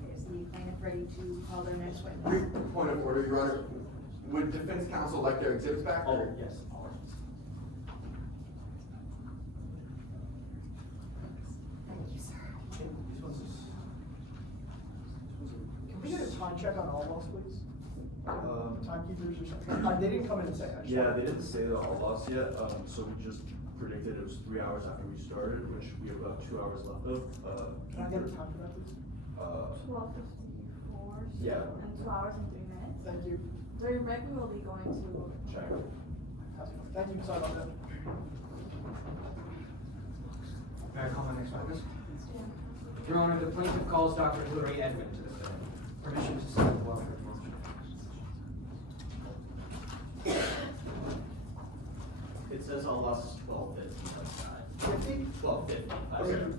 Okay, is the plaintiff ready to call their next witness? Brief point of order, Your Honor. Would defense counsel like their exhibits back? Oh, yes. All right. Thank you, sir. Can we get a time check on all loss, please? Timekeepers or something? They didn't come in and say. I just- Yeah, they didn't say the all loss yet, so we just predicted it was 3 hours after we started, which we have about 2 hours left of. Can I get a time for that, please? 12:54, so Yeah. in 2 hours and 3 minutes. Thank you. Very likely we'll be going to Check. Thank you, sorry about that. May I call the next witness? Your Honor, the plaintiff calls Dr. Hillary Edmond to the stand. Permission to stand the welfare demonstration. It says all losses 1250 outside. 50? 1250. Okay.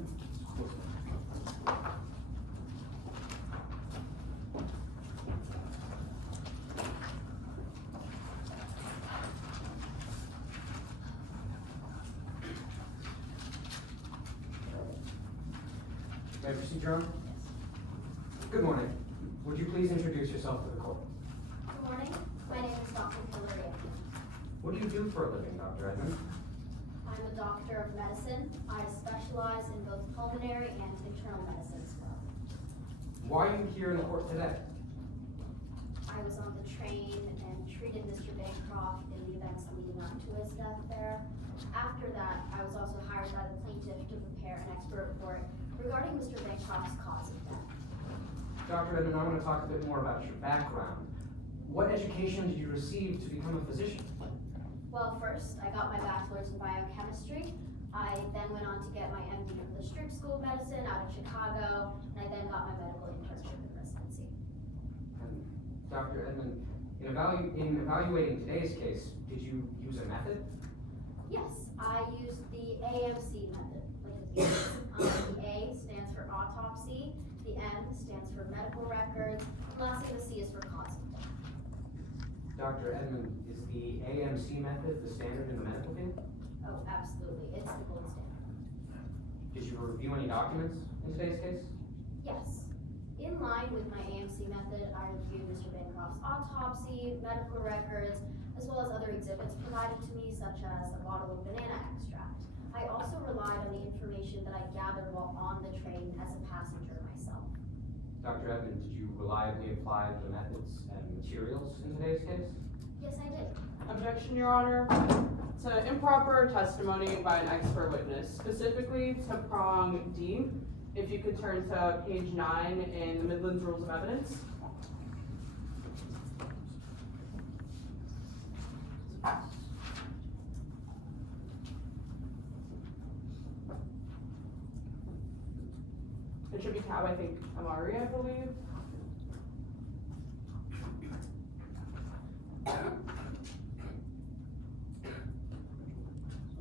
May I proceed, Your Honor? Good morning. Would you please introduce yourself to the court? Good morning. My name is Dr. Hillary Edmond. What do you do for a living, Dr. Edmond? I'm a doctor of medicine. I specialize in both pulmonary and internal medicine as well. Why are you here in the court today? I was on the train and treated Mr. Bancroft in the events leading up to his death there. After that, I was also hired by the plaintiff to prepare an expert report regarding Mr. Bancroft's cause of death. Dr. Edmond, I want to talk a bit more about your background. What education did you receive to become a physician? Well, first, I got my bachelor's in biochemistry. I then went on to get my MD from the Stroop School of Medicine out of Chicago, and I then got my medical internship and residency. And Dr. Edmond, in evaluating today's case, did you use a method? Yes, I used the AMC method, like the the A stands for autopsy, the M stands for medical records, and lastly the C is for cause of death. Dr. Edmond, is the AMC method the standard in the medical field? Oh, absolutely, it's the gold standard. Did you review any documents in today's case? Yes, in line with my AMC method, I reviewed Mr. Bancroft's autopsy, medical records, as well as other exhibits provided to me, such as a bottle of banana extract. I also relied on the information that I gathered while on the train as a passenger myself. Dr. Edmond, did you reliably apply the methods and materials in today's case? Yes, I did. Objection, Your Honor, to improper testimony by an expert witness, specifically to prong D. If you could turn to page 9 in the Midlands Rules of Evidence. It should be tab, I think, Amari, I believe. I'm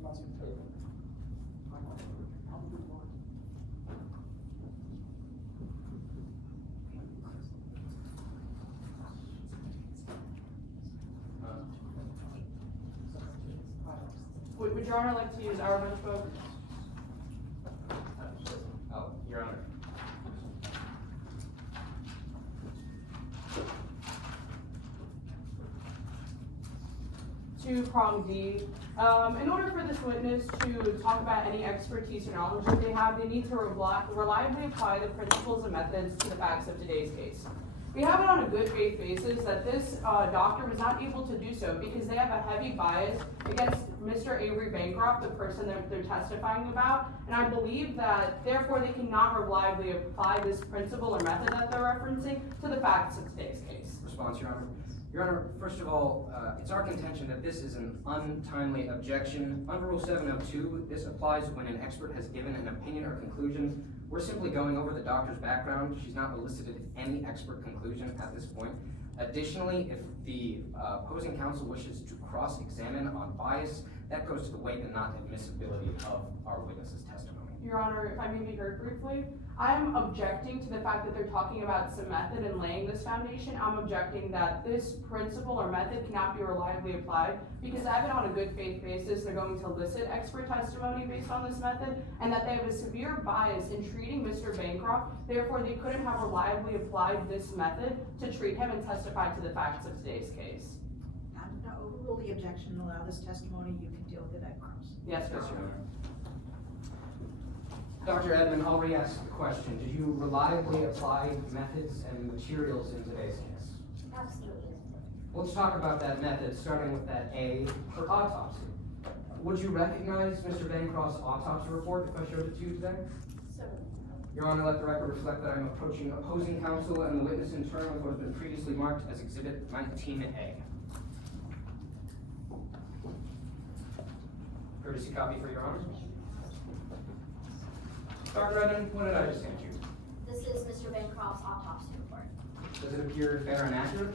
not seeing the paper. Would you Your Honor, I'd like to use our bench vote. Oh, Your Honor. To prong D, in order for this witness to talk about any expertise or knowledge that they have, they need to reliably apply the principles and methods to the facts of today's case. We have it on a good faith basis that this doctor was not able to do so because they have a heavy bias against Mr. Avery Bancroft, the person that they're testifying about, and I believe that therefore they cannot reliably apply this principle or method that they're referencing to the facts of today's case. Response, Your Honor. Your Honor, first of all, it's our contention that this is an untimely objection. Under Rule 702, this applies when an expert has given an opinion or conclusion. We're simply going over the doctor's background. She's not elicited any expert conclusion at this point. Additionally, if the opposing counsel wishes to cross-examine on bias, that goes to the weight and not admissibility of our witness's testimony. Your Honor, if I may be heard briefly, I'm objecting to the fact that they're talking about some method and laying this foundation. I'm objecting that this principle or method cannot be reliably applied because I have it on a good faith basis. They're going to elicit expert testimony based on this method and that they have a severe bias in treating Mr. Bancroft. Therefore, they couldn't have reliably applied this method to treat him and testify to the facts of today's case. Now overrule the objection and allow this testimony, you can deal with the backgrounds. Yes, Your Yes, Your Honor. Honor. Dr. Edmond, I'll re-ask the question. Did you reliably apply methods and materials in today's case? Absolutely. Let's talk about that method, starting with that A for autopsy. Would you recognize Mr. Bancroft's autopsy report if I showed it to you today? Certainly. Your Honor, let the record reflect that I'm approaching opposing counsel and the witness in turn with what has been previously marked as Exhibit 19A. Courtesy copy for Your Honor. Dr. Edmond, what did I just hand you? This is Mr. Bancroft's autopsy report. Does it appear fair and accurate?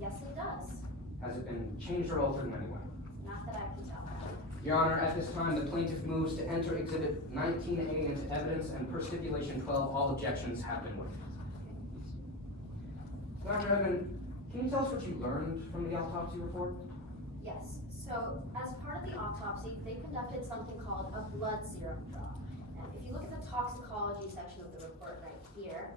Yes, it does. Has it been changed or altered in any way? Not that I can tell. Your Honor, at this time, the plaintiff moves to enter Exhibit 19A into evidence, and per stipulation 12, all objections have been waived. Dr. Edmond, can you tell us what you learned from the autopsy report? Yes, so as part of the autopsy, they conducted something called a blood serum draw. And if you look at the toxicology section of the report right here,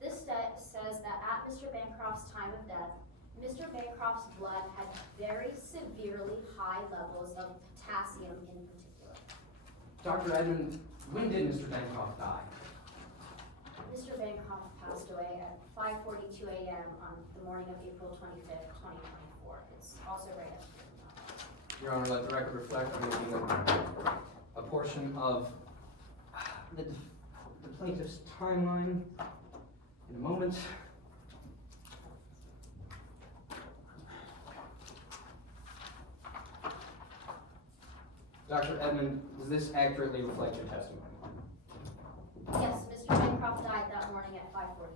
this says that at Mr. Bancroft's time of death, Mr. Bancroft's blood had very severely high levels of potassium in particular. Dr. Edmond, when did Mr. Bancroft die? Mr. Bancroft passed away at 5:42 a.m. on the morning of April 25th, 2024. It's also right up here. Your Honor, let the record reflect I'm making a portion of the plaintiff's timeline in a moment. Dr. Edmond, does this accurately reflect your testimony? Yes, Mr. Bancroft died that morning at 5:42.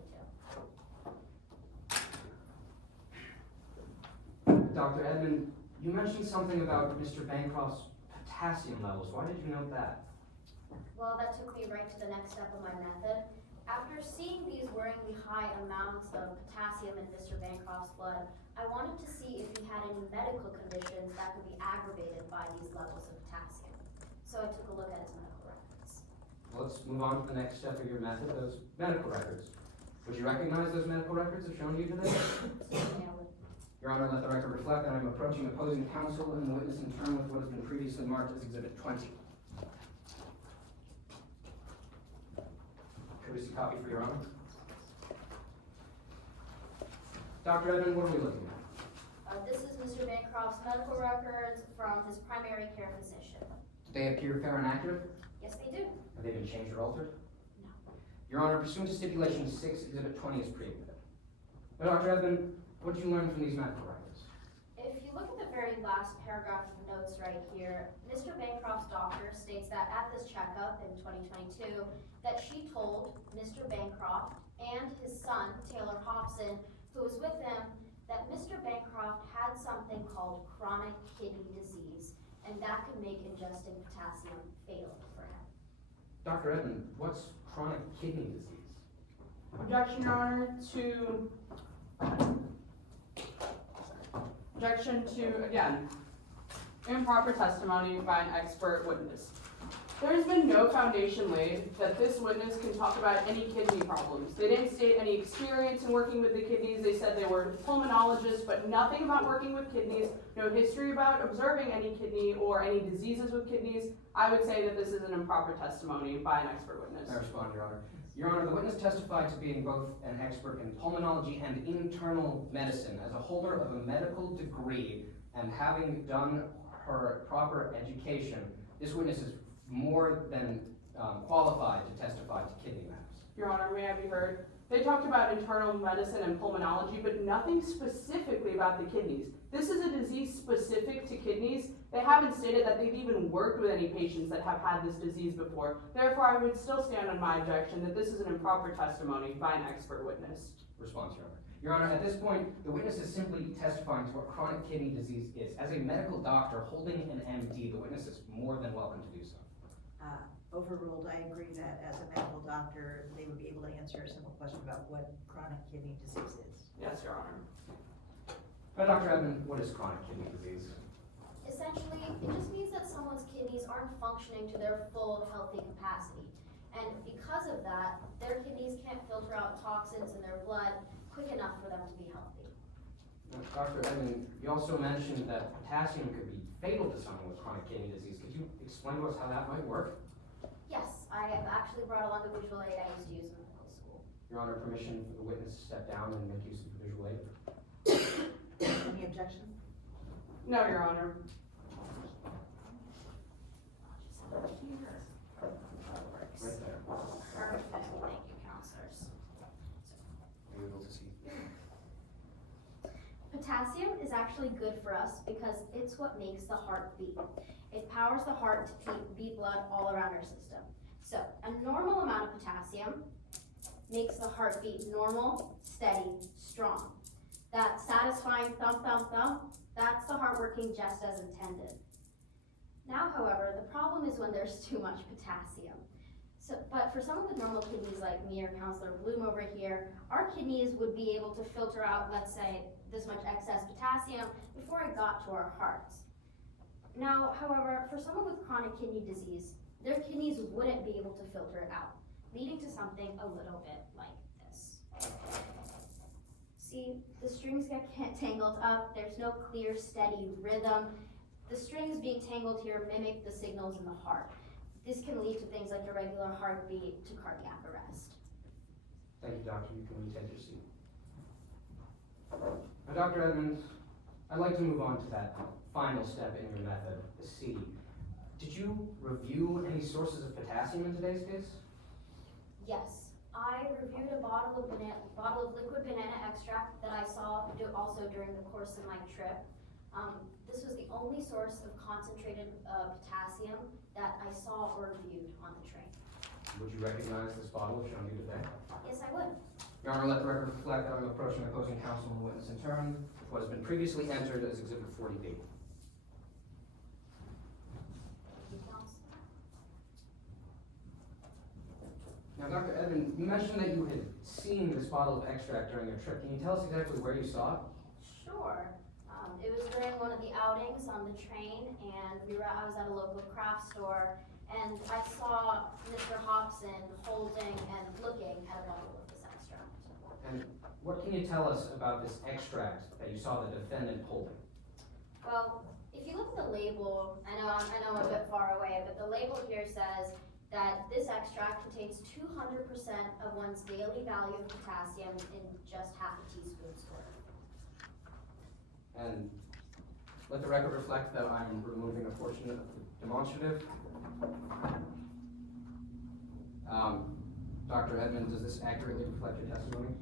Dr. Edmond, you mentioned something about Mr. Bancroft's potassium levels. Why did you note that? Well, that took me right to the next step of my method. After seeing these worryingly high amounts of potassium in Mr. Bancroft's blood, I wanted to see if he had any medical conditions that could be aggravated by these levels of potassium. So I took a look at his medical records. Let's move on to the next step of your method, those medical records. Would you recognize those medical records if shown to you today? Certainly I would. Your Honor, let the record reflect that I'm approaching opposing counsel and the witness in turn with what has been previously marked as Exhibit 20. Courtesy copy for Your Honor. Dr. Edmond, what are we looking at? This is Mr. Bancroft's medical records from his primary care physician. Do they appear fair and accurate? Yes, they do. Have they been changed or altered? No. Your Honor, pursuant to stipulation 6, Exhibit 20 is pre-admitted. Now, Dr. Edmond, what did you learn from these medical records? If you look at the very last paragraph of notes right here, Mr. Bancroft's doctor states that at this checkup in 2022, that she told Mr. Bancroft and his son, Taylor Hobson, who was with him, that Mr. Bancroft had something called chronic kidney disease, and that could make ingesting potassium fatal for him. Dr. Edmond, what's chronic kidney disease? Objection, Your Honor, to, again, Improper testimony by an expert witness. There has been no foundation laid that this witness can talk about any kidney problems. They didn't state any experience in working with the kidneys. They said they were pulmonologists, but nothing about working with kidneys, no history about observing any kidney or any diseases with kidneys. I would say that this is an improper testimony by an expert witness. May I respond, Your Honor? Your Honor, the witness testified to being both an expert in pulmonology and internal medicine. As a holder of a medical degree and having done her proper education, this witness is more than qualified to testify to kidney matters. Your Honor, may I be heard? They talked about internal medicine and pulmonology, but nothing specifically about the kidneys. This is a disease specific to kidneys. They haven't stated that they've even worked with any patients that have had this disease before. Therefore, I would still stand on my objection that this is an improper testimony by an expert witness. Response, Your Honor. Your Honor, at this point, the witness is simply testifying to what chronic kidney disease is. As a medical doctor holding an MD, the witness is more than welcome to do so. Overruled, I agree that as a medical doctor, they would be able to answer a simple question about what chronic kidney disease is. Yes, Your Honor. Dr. Edmond, what is chronic kidney disease? Essentially, it just means that someone's kidneys aren't functioning to their full healthy capacity. And because of that, their kidneys can't filter out toxins in their blood quick enough for them to be healthy. Dr. Edmond, you also mentioned that potassium could be fatal to someone with chronic kidney disease. Could you explain to us how that might work? Yes, I have actually brought along a visual aid I used to use in middle school. Your Honor, permission for the witness to step down and make use of the visual aid? Any objection? No, Your Honor. Right there. Perfect, thank you, counselors. Are you able to see? Potassium is actually good for us because it's what makes the heart beat. It powers the heart to beat blood all around our system. So, a normal amount of potassium makes the heart beat normal, steady, strong. That satisfying thump, thump, thump, that's the heart working just as intended. Now, however, the problem is when there's too much potassium. But for someone with normal kidneys like me or Counselor Bloom over here, our kidneys would be able to filter out, let's say, this much excess potassium before it got to our hearts. Now, however, for someone with chronic kidney disease, their kidneys wouldn't be able to filter it out, leading to something a little bit like this. See, the strings get tangled up, there's no clear, steady rhythm. The strings being tangled here mimic the signals in the heart. This can lead to things like irregular heartbeat to cardiac arrest. Thank you, Doctor. You can retake your seat. Now, Dr. Edmonds, I'd like to move on to that final step in your method, the C. Did you review any sources of potassium in today's case? Yes, I reviewed a bottle of liquid banana extract that I saw also during the course of my trip. This was the only source of concentrated potassium that I saw or viewed on the train. Would you recognize this bottle shown you today? Yes, I would. Your Honor, let the record reflect that I'm approaching the opposing counsel and witness in turn, what has been previously entered as Exhibit 40B. Now, Dr. Edmond, you mentioned that you had seen this bottle of extract during your trip. Can you tell us exactly where you saw it? Sure. It was during one of the outings on the train, and I was at a local craft store, and I saw Mr. Hobson holding and looking at a bottle of this extract. And what can you tell us about this extract that you saw the defendant holding? Well, if you look at the label, I know I'm a bit far away, but the label here says that this extract contains 200% of one's daily value of potassium in just half a teaspoon's worth. And let the record reflect that I'm removing a portion of the demonstrative. Dr. Edmond, does this accurately reflect your testimony?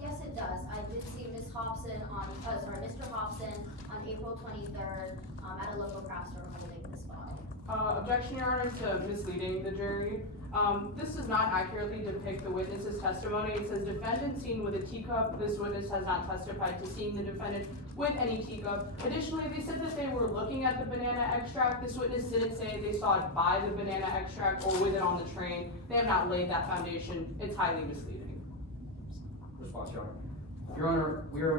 Yes, it does. I did see Mr. Hobson on April 23rd at a local craft store holding this bottle. Objection, Your Honor, to misleading the jury. This does not accurately depict the witness's testimony. It says defendant seen with a teacup. This witness has not testified to seeing the defendant with any teacup. Additionally, they said that they were looking at the banana extract. This witness didn't say they saw it by the banana extract or with it on the train. They have not laid that foundation. It's highly misleading. Response, Your Honor. Your Honor, we are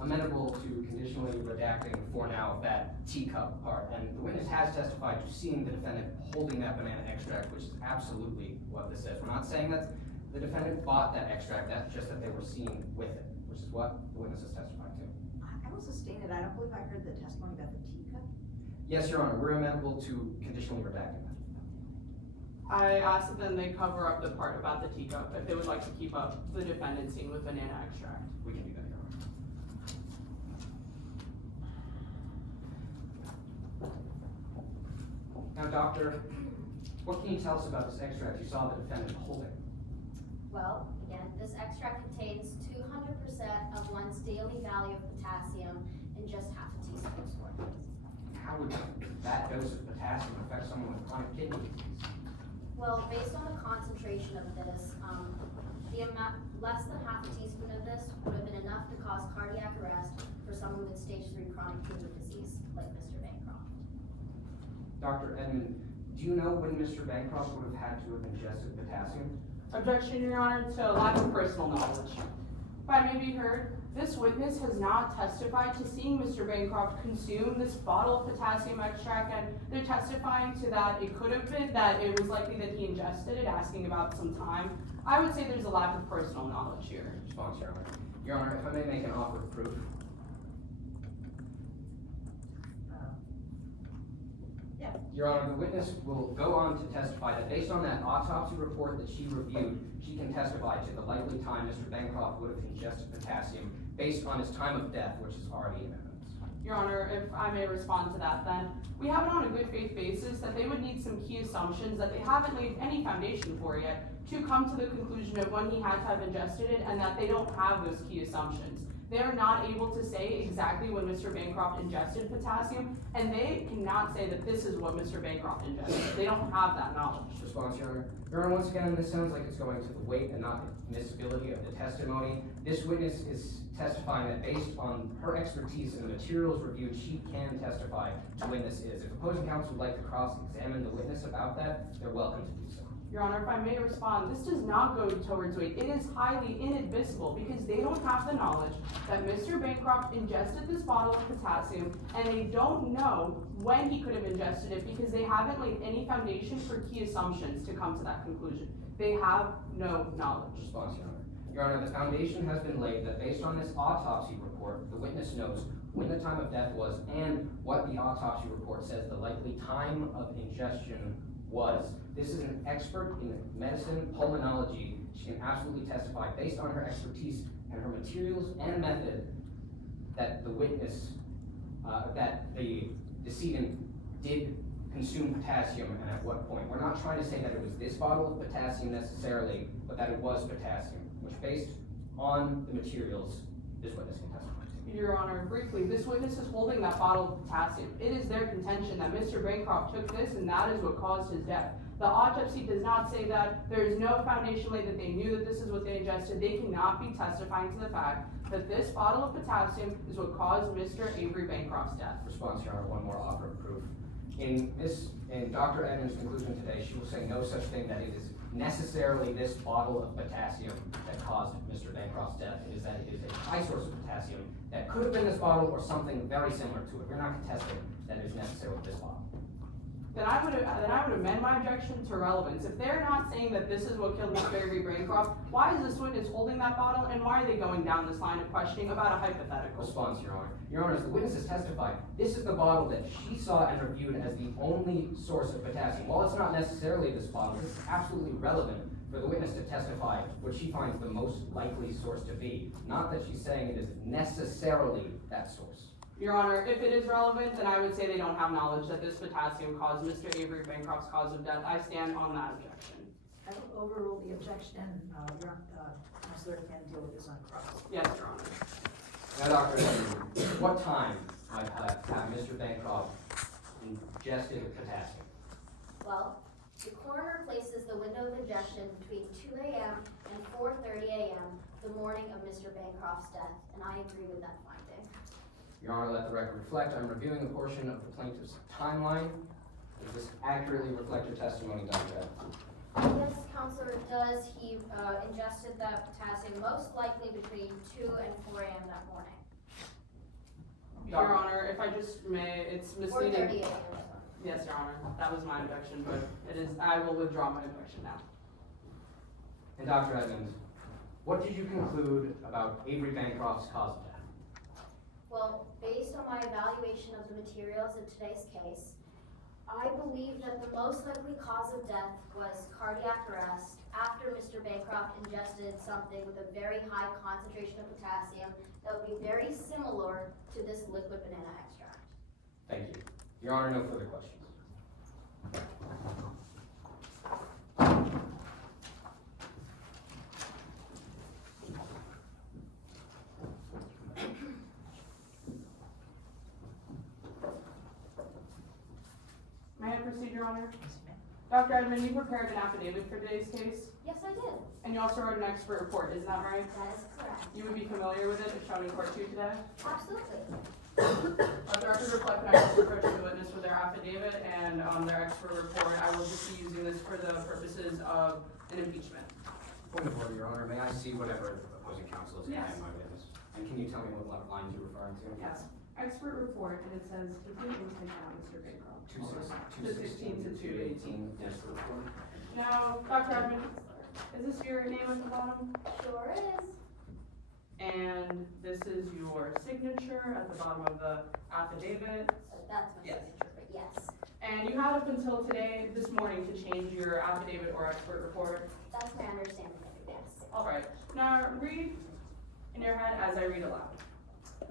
amenable to conditionally redacting for now that teacup part, and the witness has testified to seeing the defendant holding that banana extract, which is absolutely what this says. We're not saying that the defendant bought that extract, that's just that they were seen with it, which is what the witness has testified to. I also stated, I don't believe I heard the testimony about the teacup. Yes, Your Honor, we're amenable to conditionally redacting that. I asked that then they cover up the part about the teacup, if they would like to keep up the defendant seen with banana extract. We can do that, Your Honor. Now, doctor, what can you tell us about this extract you saw the defendant holding? Well, again, this extract contains 200% of one's daily value of potassium in just half a teaspoon's worth. How would that dose of potassium affect someone with chronic kidney disease? Well, based on the concentration of this, the amount, less than half a teaspoon of this would have been enough to cause cardiac arrest for someone with stage 3 chronic kidney disease, like Mr. Bancroft. Dr. Edmond, do you know when Mr. Bancroft would have had to have ingested potassium? Objection, Your Honor, to lack of personal knowledge. If I may be heard, this witness has not testified to seeing Mr. Bancroft consume this bottle of potassium extract, and they're testifying to that it could have been that it was likely that he ingested it, asking about some time. I would say there's a lack of personal knowledge here. Response, Your Honor. Your Honor, if I may make an offer of proof. Yeah. Your Honor, the witness will go on to testify that based on that autopsy report that she reviewed, she can testify to the likely time Mr. Bancroft would have ingested potassium based on his time of death, which is already in evidence. Your Honor, if I may respond to that then, we have it on a good faith basis that they would need some key assumptions that they haven't laid any foundation for yet to come to the conclusion of when he had to have ingested it, and that they don't have those key assumptions. They are not able to say exactly when Mr. Bancroft ingested potassium, and they cannot say that this is what Mr. Bancroft ingested. They don't have that knowledge. Response, Your Honor. Your Honor, once again, this sounds like it's going to the weight and not the admissibility of the testimony. This witness is testifying that based on her expertise in the materials reviewed, she can testify to when this is. If opposing counsel would like to cross-examine the witness about that, they're welcome to do so. Your Honor, if I may respond, this does not go towards weight. It is highly inadmissible because they don't have the knowledge that Mr. Bancroft ingested this bottle of potassium, and they don't know when he could have ingested it because they haven't laid any foundation for key assumptions to come to that conclusion. They have no knowledge. Response, Your Honor. Your Honor, the foundation has been laid that based on this autopsy report, the witness knows when the time of death was and what the autopsy report says the likely time of ingestion was. This is an expert in medicine, pulmonology. She can absolutely testify based on her expertise and her materials and method that the witness, that the decedent did consume potassium and at what point. We're not trying to say that it was this bottle of potassium necessarily, but that it was potassium, which based on the materials, this witness can testify to. Your Honor, briefly, this witness is holding that bottle of potassium. It is their contention that Mr. Bancroft took this and that is what caused his death. The autopsy does not say that. There is no foundation laid that they knew that this is what they ingested. They cannot be testifying to the fact that this bottle of potassium is what caused Mr. Avery Bancroft's death. Response, Your Honor, one more offer of proof. In Dr. Edmonds' conclusion today, she will say no such thing that it is necessarily this bottle of potassium that caused Mr. Bancroft's death. It is that it is a high source of potassium that could have been this bottle or something very similar to it. We're not contesting that it is necessarily this bottle. Then I would amend my objection to relevance. If they're not saying that this is what killed Mr. Avery Bancroft, why is this witness holding that bottle, and why are they going down this line of questioning about a hypothetical? Response, Your Honor. Your Honor, as the witness has testified, this is the bottle that she saw and reviewed as the only source of potassium. While it's not necessarily this bottle, this is absolutely relevant for the witness to testify what she finds the most likely source to be. Not that she's saying it is necessarily that source. Your Honor, if it is relevant, then I would say they don't have knowledge that this potassium caused Mr. Avery Bancroft's cause of death. I stand on that objection. I will overrule the objection. Your counselor can deal with this on cross. Yes, Your Honor. Now, Dr. Edmonds, what time might have Mr. Bancroft ingested potassium? Well, the coroner places the window of ingestion between 2 a.m. and 4:30 a.m. the morning of Mr. Bancroft's death, and I agree with that finding. Your Honor, let the record reflect, I'm reviewing a portion of the plaintiff's timeline. Does this accurately reflect your testimony, Dr. Edmonds? Yes, Counselor, it does. He ingested that potassium most likely between 2 and 4 a.m. that morning. Your Honor, if I just may, it's Or 30 misleading. a.m. Yes, Your Honor, that was my objection, but I will withdraw my objection now. And Dr. Edmonds, what did you conclude about Avery Bancroft's cause of death? Well, based on my evaluation of the materials in today's case, I believe that the most likely cause of death was cardiac arrest after Mr. Bancroft ingested something with a very high concentration of potassium that would be very similar to this liquid banana extract. Thank you. Your Honor, no further questions. May I proceed, Your Honor? Dr. Edmond, you prepared an affidavit for today's case, Yes, I did. and you also wrote an expert report, isn't that right? That is correct. You would be familiar with it, as shown in court 2 today? Absolutely. Let the record reflect that I just approached the witness with their affidavit and their expert report. I will just be using this for the purposes of an impeachment. Point of order, Your Honor. May I see whatever opposing counsel is Yes. saying, my witness? And can you tell me what lines you're referring to? Yes, expert report, and it says, complete intake on Mr. Bancroft. 216 to 218. Yes, the report. Now, Dr. Edmond, is this your name at the bottom? Sure is. And this is your signature at the bottom of the affidavit. So that's my Yes. signature, but yes, And you had up until today, this morning, to change your affidavit or expert report. that's my understanding of it, yes. All right, now read in your head as I read aloud.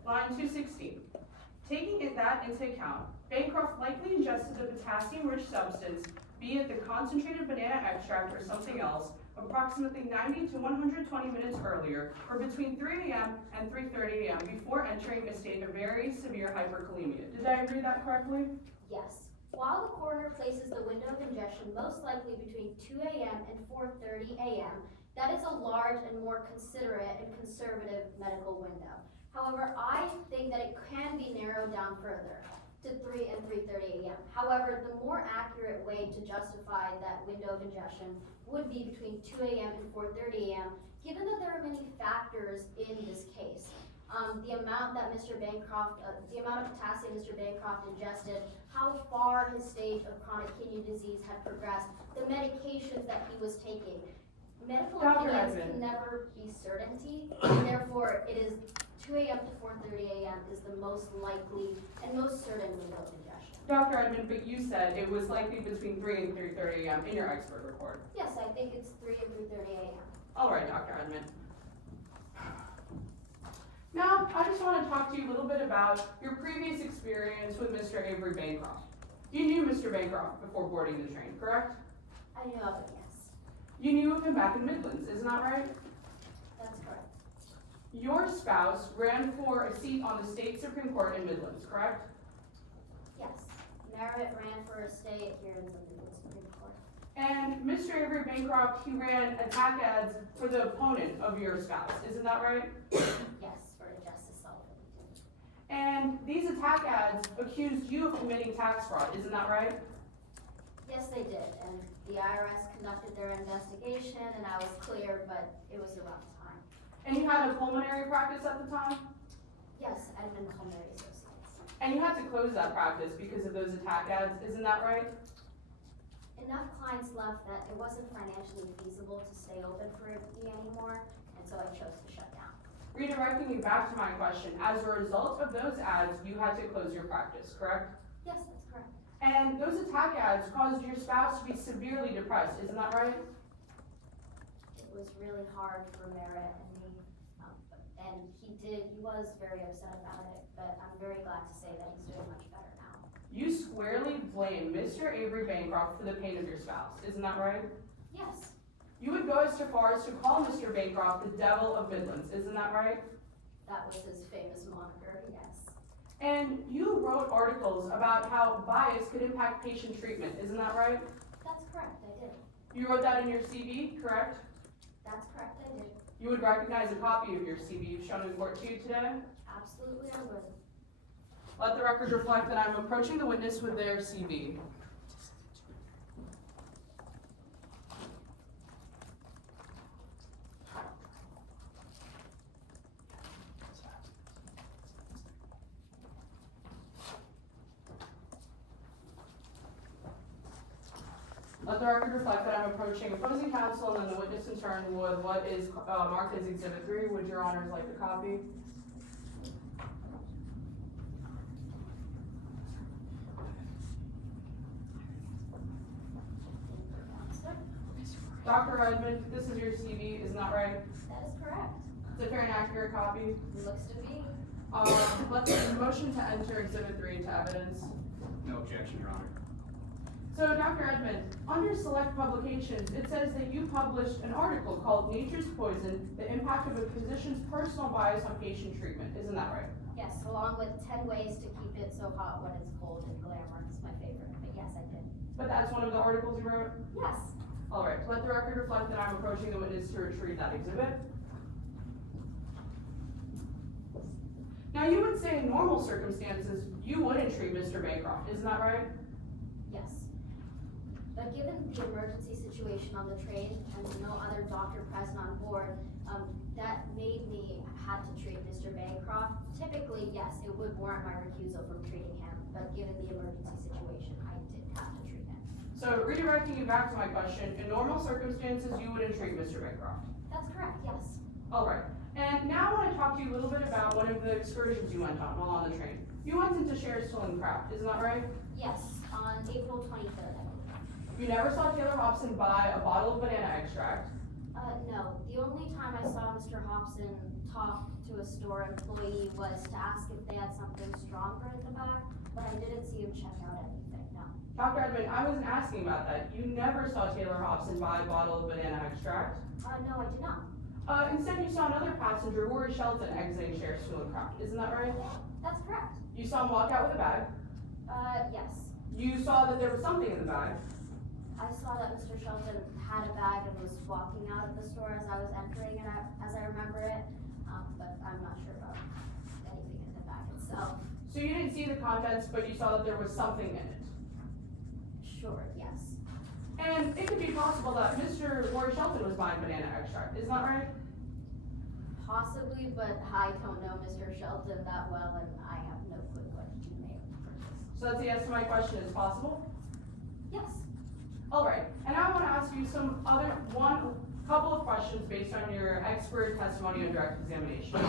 Line 216. Taking that into account, Bancroft likely ingested the potassium-rich substance, be it the concentrated banana extract or something else, approximately 90 to 120 minutes earlier, or between 3 a.m. and 3:30 a.m. before entering a state of very severe hyperkalemia. Did I read that correctly? Yes. While the coroner places the window of ingestion most likely between 2 a.m. and 4:30 a.m., that is a large and more considerate and conservative medical window. However, I think that it can be narrowed down further to 3 and 3:30 a.m. However, the more accurate way to justify that window of ingestion would be between 2 a.m. and 4:30 a.m., given that there are many factors in this case. The amount that Mr. Bancroft, the amount of potassium Mr. Bancroft ingested, how far his stage of chronic kidney disease had progressed, the medications that he was taking. Medical Dr. opinions Edmond. can never be certainty, and therefore it is 2 a.m. to 4:30 a.m. is the most likely and most certain window of ingestion. Dr. Edmond, but you said it was likely between 3 and 3:30 a.m. in your expert report. Yes, I think it's 3 and 3:30 a.m. All right, Dr. Edmond. Now, I just want to talk to you a little bit about your previous experience with Mr. Avery Bancroft. You knew Mr. Bancroft before boarding the train, correct? I knew of it, yes. You knew of him back in Midlands, isn't that right? That's correct. Your spouse ran for a seat on the state Supreme Court in Midlands, correct? Yes. Merritt ran for a stay adherence of the Supreme Court. And Mr. Avery Bancroft, he ran attack ads for the opponent of your spouse, isn't that right? Yes, for Justice Sullivan. And these attack ads accused you of committing tax fraud, isn't that right? Yes, they did, and the IRS conducted their investigation, and I was cleared, but it was a rough time. And you had a pulmonary practice at the time? Yes, Edmund Culinary Associates. And you had to close that practice because of those attack ads, isn't that right? Enough clients left that it wasn't financially feasible to stay open for me anymore, and so I chose to shut down. Redirecting you back to my question, as a result of those ads, you had to close your practice, correct? Yes, that's correct. And those attack ads caused your spouse to be severely depressed, isn't that right? It was really hard for Merritt and me, and he was very upset about it, but I'm very glad to say that he's doing much better now. You squarely blame Mr. Avery Bancroft for the pain of your spouse, isn't that right? Yes, You would go as far as to call Mr. Bancroft the devil of Midlands, isn't that right? that was his famous moniker, yes. And you wrote articles about how bias could impact patient treatment, isn't that right? That's correct, I did. You wrote that in your CV, correct? That's correct, I did. You would recognize a copy of your CV shown in court to you today? Absolutely, I would. Let the record reflect that I'm approaching the witness with their CV. Let the record reflect that I'm approaching opposing counsel and then the witness in turn would what is marked as Exhibit 3. Would your honors like a copy? Dr. Redmond, this is your CV, isn't that right? That is correct. It's a fair and accurate copy. Looks to be. Let's motion to enter Exhibit 3 into evidence. No objection, Your Honor. So, Dr. Edmond, under select publications, it says that you published an article called Nature's Poison, the impact of a physician's personal bias on patient treatment. Isn't that right? Yes, along with 10 ways to keep it so hot when it's cold and glamour is my favorite, but yes, I did. But that's one of the articles you wrote? Yes. All right, let the record reflect that I'm approaching the witness to retrieve that exhibit. Now, you would say in normal circumstances, you wouldn't treat Mr. Bancroft, isn't that right? Yes. But given the emergency situation on the train and no other doctor present on board, that made me had to treat Mr. Bancroft. Typically, yes, it would warrant my recusal from treating him, but given the emergency situation, I did have to treat him. So, redirecting you back to my question, in normal circumstances, you wouldn't treat Mr. Bancroft? That's correct, yes. All right. And now I want to talk to you a little bit about one of the excursions you went on while on the train. You went into Sherrill Craft, isn't that right? Yes, on April 23rd, I believe. You never saw Taylor Hobson buy a bottle of banana extract. No. The only time I saw Mr. Hobson talk to a store employee was to ask if they had something stronger in the back, but I didn't see him check out anything, no. Dr. Edmond, I wasn't asking about that. You never saw Taylor Hobson buy a bottle of banana extract. No, I did not. Instead, you saw another passenger, Rory Shelton, exiting Sherrill Craft. Isn't that right? That's correct. You saw him walk out with a bag. Yes. You saw that there was something in the bag. I saw that Mr. Shelton had a bag and was walking out of the store as I was entering it, as I remember it, but I'm not sure about anything in the bag itself. So you didn't see the contents, but you saw that there was something in it. Sure, yes. And it could be possible that Mr. Rory Shelton was buying banana extract. Isn't that right? Possibly, but I don't know Mr. Shelton that well, and I have no clue what he may have purchased. So that's a yes to my question. Is possible? Yes. All right, and I want to ask you couple of questions based on your expert testimony and direct examination.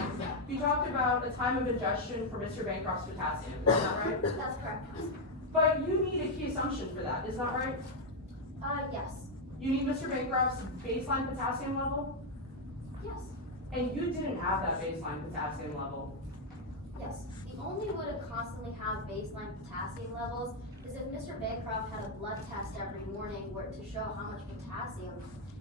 You talked about a time of ingestion for Mr. Bancroft's potassium, is that right? That's correct. But you need a key assumption for that, is that right? Yes. You need Mr. Bancroft's baseline potassium level, Yes. and you didn't have that baseline potassium level. Yes. The only way to constantly have baseline potassium levels is if Mr. Bancroft had a blood test every morning to show how much potassium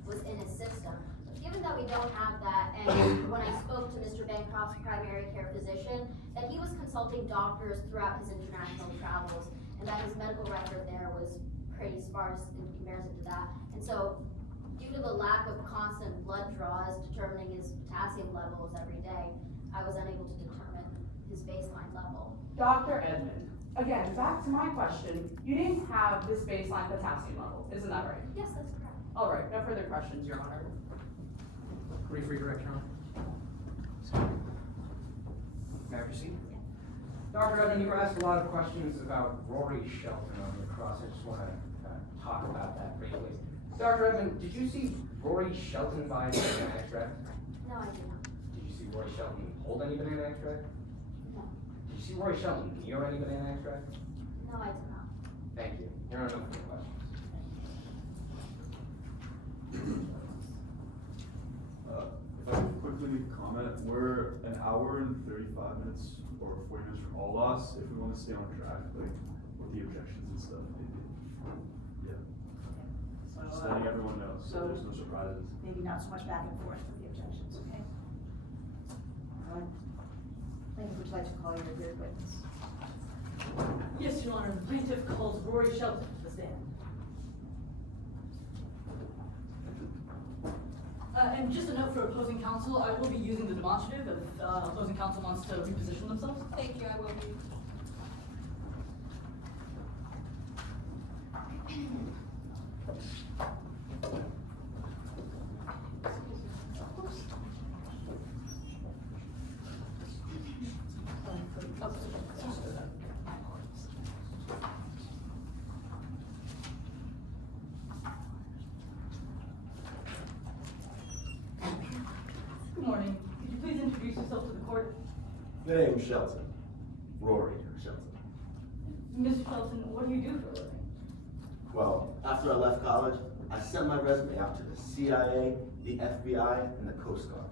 was in his system. But given that we don't have that, and when I spoke to Mr. Bancroft's primary care physician, that he was consulting doctors throughout his international travels, and that his medical record there was pretty sparse in comparison to that. And so, due to the lack of constant blood draws determining his potassium levels every day, I was unable to determine his baseline level. Dr. Edmond, again, back to my question, you didn't have this baseline potassium level, isn't that right? Yes, that's correct. All right, no further questions, Your Honor. Ready for your direct, Your Honor? May I proceed? Dr. Edmond, you were asked a lot of questions about Rory Shelton on the cross. I just want to talk about that briefly. Dr. Edmond, did you see Rory Shelton buy banana extract? No, I did not. Did you see Rory Shelton hold any banana extract? No. Did you see Rory Shelton near any banana extract? No, I did not. Thank you. There are no further questions. If I could quickly comment, we're an hour and 35 minutes or 40 minutes from all loss. If we want to stay on track, like with the objections and stuff, maybe. Yeah. Just letting everyone know, so there's no surprises. Maybe not so much back and forth with the objections, okay? Plaintiff, would you like to call your third witness? Yes, Your Honor, the plaintiff calls Rory Shelton to the stand. And just a note for opposing counsel, I will be using the demonstrative if opposing counsel wants to reposition themselves. Thank you, I will be. Name Shelton. Rory Shelton. Mr. Shelton, what do you do for a living? Well, after I left college, I sent my resume out to the CIA, the FBI, and the Coast Guard.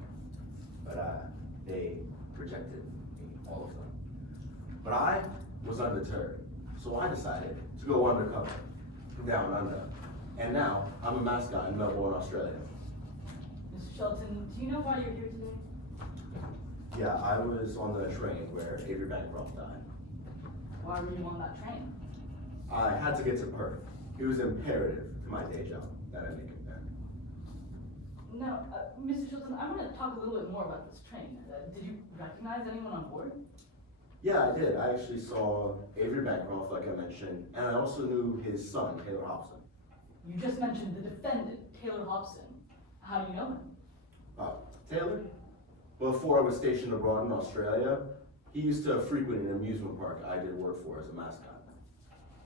But they rejected me, all of them. But I was undeterred, so I decided to go undercover, down under. And now, I'm a mascot in Melbourne, Australia. Mr. Shelton, do you know why you're here today? Yeah, I was on the train where Avery Bancroft died. Why were you on that train? I had to get to Perth. It was imperative to my day job that I make it there. Now, Mr. Shelton, I want to talk a little bit more about this train. Did you recognize anyone on board? Yeah, I did. I actually saw Avery Bancroft, like I mentioned, and I also knew his son, Taylor Hobson. You just mentioned the defendant, Taylor Hobson. How do you know him? Taylor? Before I was stationed abroad in Australia, he used to frequent an amusement park I did work for as a mascot.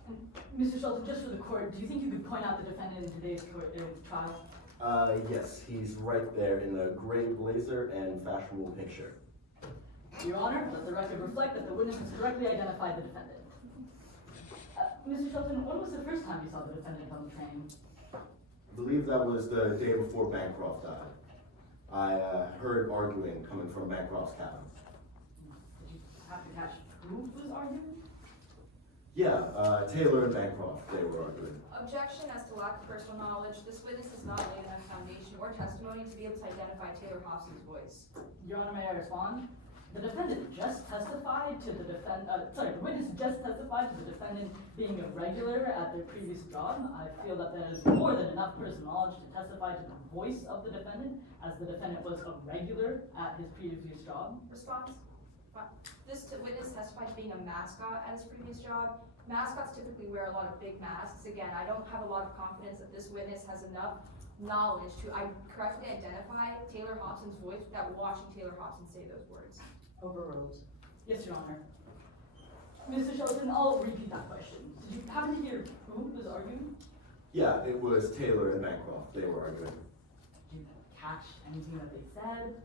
And Mr. Shelton, just for the court, do you think you could point out the defendant in today's court trial? Yes, he's right there in the gray blazer and fashionable pink shirt. Your Honor, let the record reflect that the witness has correctly identified the defendant. Mr. Shelton, when was the first time you saw the defendant on the train? I believe that was the day before Bancroft died. I heard arguing coming from Bancroft's cabin. Did you have to catch who was arguing? Yeah, Taylor and Bancroft, they were arguing. Objection as to lack of personal knowledge. This witness has not laid enough foundation or testimony to be able to identify Taylor Hobson's voice. Your Honor, may I respond? The defendant just testified to the the witness just testified to the defendant being a regular at their previous job. I feel that there is more than enough personal knowledge to testify to the voice of the defendant, as the defendant was a regular at his previous job. Response? This witness testified to being a mascot at his previous job. Mascots typically wear a lot of big masks. Again, I don't have a lot of confidence that this witness has enough knowledge to correctly identify Taylor Hobson's voice without watching Taylor Hobson say those words. Overruled. Yes, Your Honor. Mr. Shelton, I'll repeat that question. Did you happen to hear who was arguing? Yeah, it was Taylor and Bancroft, they were arguing. Did you catch anything that they said?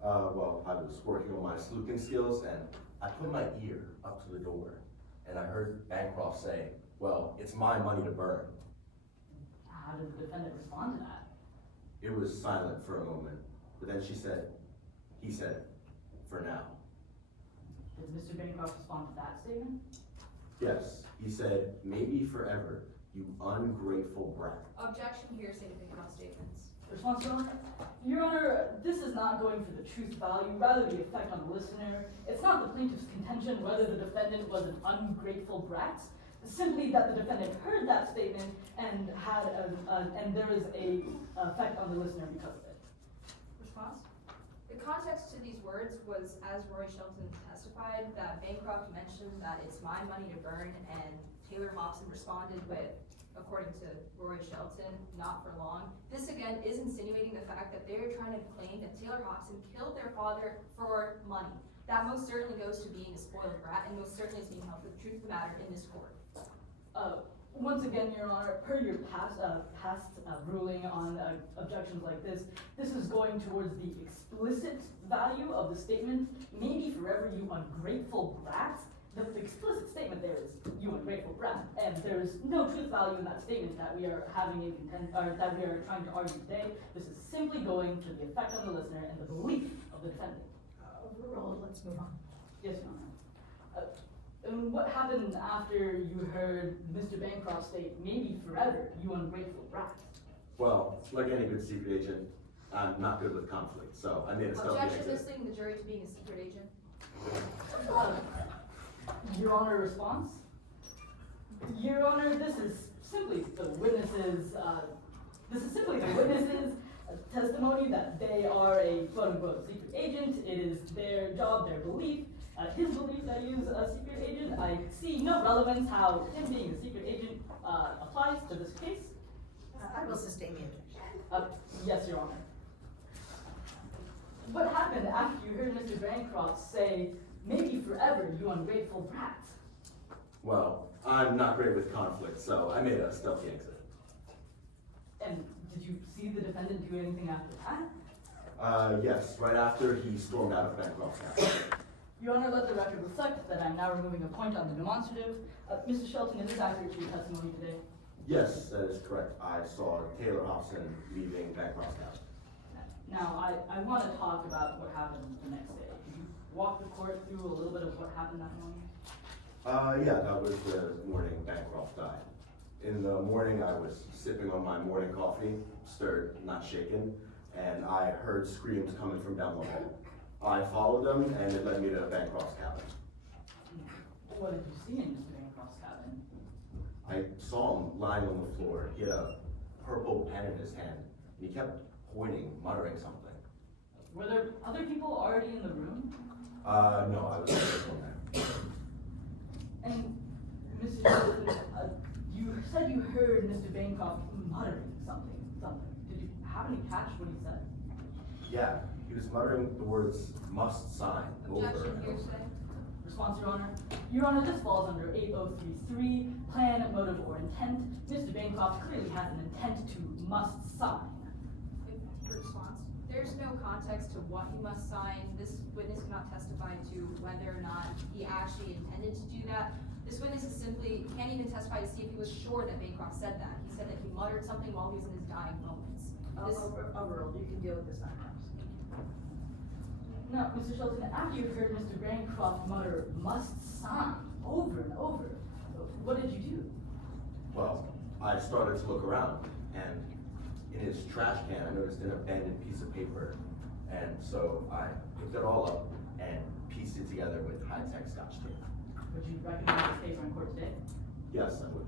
Well, I was working on my sleuthing skills and I put my ear up to the door and I heard Bancroft say, well, it's my money to burn. How did the defendant respond to that? It was silent for a moment, but then he said, for now. Did Mr. Bancroft respond to that statement? Yes, he said, maybe forever, you ungrateful brat. Objection, hearsay, about statements. Response, Your Honor? Your Honor, this is not going for the truth value, rather the effect on the listener. It's not the plaintiff's contention whether the defendant was an ungrateful brat, simply that the defendant heard that statement and had and there is a effect on the listener because of it. Response? The context to these words was, as Rory Shelton testified, that Bancroft mentioned that it's my money to burn, and Taylor Hobson responded with, according to Rory Shelton, not for long. This again is insinuating the fact that they're trying to claim that Taylor Hobson killed their father for money. That most certainly goes to being a spoiled brat, and most certainly is being held for the truth of the matter in this court. Once again, Your Honor, per your past ruling on objections like this is going towards the explicit value of the statement, maybe forever you ungrateful brat. The explicit statement there is you ungrateful brat, and there is no truth value in that statement that we are having that we are trying to argue today. This is simply going to the effect on the listener and the belief of the defendant. Overruled, let's move on. Yes, Your Honor. And what happened after you heard Mr. Bancroft state, maybe forever, you ungrateful brat? Well, like any good secret agent, I'm not good with conflict, so I made a stealthy Objection, exit. misleading the jury to being a secret agent. Your Honor, response? Your Honor, this is simply the witness's testimony that they are a quote-unquote secret agent. It is their job, their belief, his belief that he is a secret agent. I see no relevance how him being a secret agent applies to this case. I will sustain the objection. Yes, Your Honor. What happened after you heard Mr. Bancroft say, maybe forever, you ungrateful brat? Well, I'm not great with conflict, so I made a stealthy exit. And did you see the defendant do anything after that? Yes, right after he stormed out of Bancroft's house. Your Honor, let the record reflect that I'm now removing a point on the demonstrative. Mr. Shelton, is this accurate to your testimony today? Yes, that is correct. I saw Taylor Hobson leaving Bancroft Cabin. Now, I want to talk about what happened the next day. Could you walk the court through a little bit of what happened that morning? Yeah, that was the morning Bancroft died. In the morning, I was sipping on my morning coffee, stirred, not shaken, and I heard screams coming from down the hall. I followed them, and it led me to Bancroft's cabin. What did you see in Mr. Bancroft's cabin? I saw him lying on the floor. He had a purple pen in his hand, and he kept pointing, muttering something. Were there other people already in the room? No, I was the first one there. And Mr. Shelton, you said you heard Mr. Bancroft muttering something. Did you happen to catch what he said? Yeah, he was muttering the words "must sign" over Objection, and over. hearsay. Response, Your Honor. Your Honor, this falls under 8033, plan, motive, or intent. Mr. Bancroft clearly has an intent to must sign. Response. There's no context to what he must sign. This witness cannot testify to whether or not he actually intended to do that. This witness is simply, can't even testify to see if he was sure that Bancroft said that. He said that he muttered something while he was in his dying moments. Overruled, you can deal with this now. Now, Mr. Shelton, after you heard Mr. Bancroft mutter must sign over and over, what did you do? Well, I started to look around, and in his trash can, I noticed an abandoned piece of paper. And so I picked it all up and pieced it together with high-tech Scotch tape. Would you recognize this paper in court today? Yes, I would.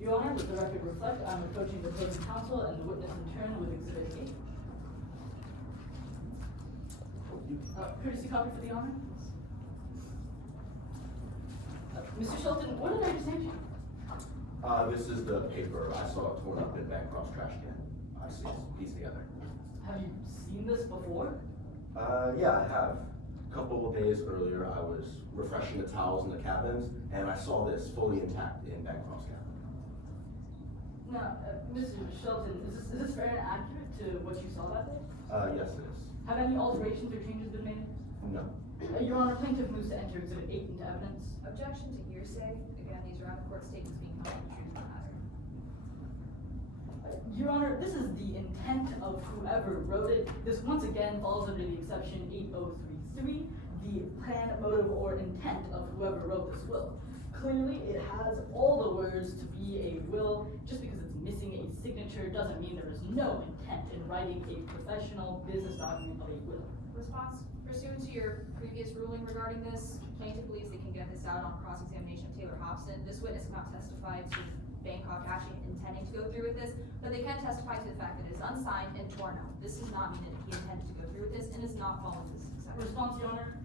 Your Honor, let the record reflect, I'm approaching the opposing counsel and the witness in turn with Exhibit 8. Courtesy copy for the Honor. Mr. Shelton, what did I just hand you? This is the paper I saw torn up in Bancroft's trash can. I see it's pieced together. Have you seen this before? Yeah, I have. A couple of days earlier, I was refreshing the towels in the cabins, and I saw this fully intact in Bancroft's cabin. Now, Mr. Shelton, is this fair and accurate to what you saw that day? Yes, it is. Have any alterations or changes been made? No. Your Honor, plaintiff moves to enter Exhibit 8 into evidence. Objection to hearsay. Again, these are out-of-court statements being held in the truth of the matter. Your Honor, this is the intent of whoever wrote it. This once again falls under the exception 8033, the plan, motive, or intent of whoever wrote this will. Clearly, it has all the words to be a will. Just because it's missing a signature doesn't mean there is no intent in writing a professional business document of a will. Response. Pursuant to your previous ruling regarding this, plaintiff believes they can get this out on cross-examination of Taylor Hobson. This witness cannot testify to Bancroft actually intending to go through with this, but they can testify to the fact that it is unsigned and torn up. This does not mean that he intended to go through with this and is not following this exception. Response, Your Honor.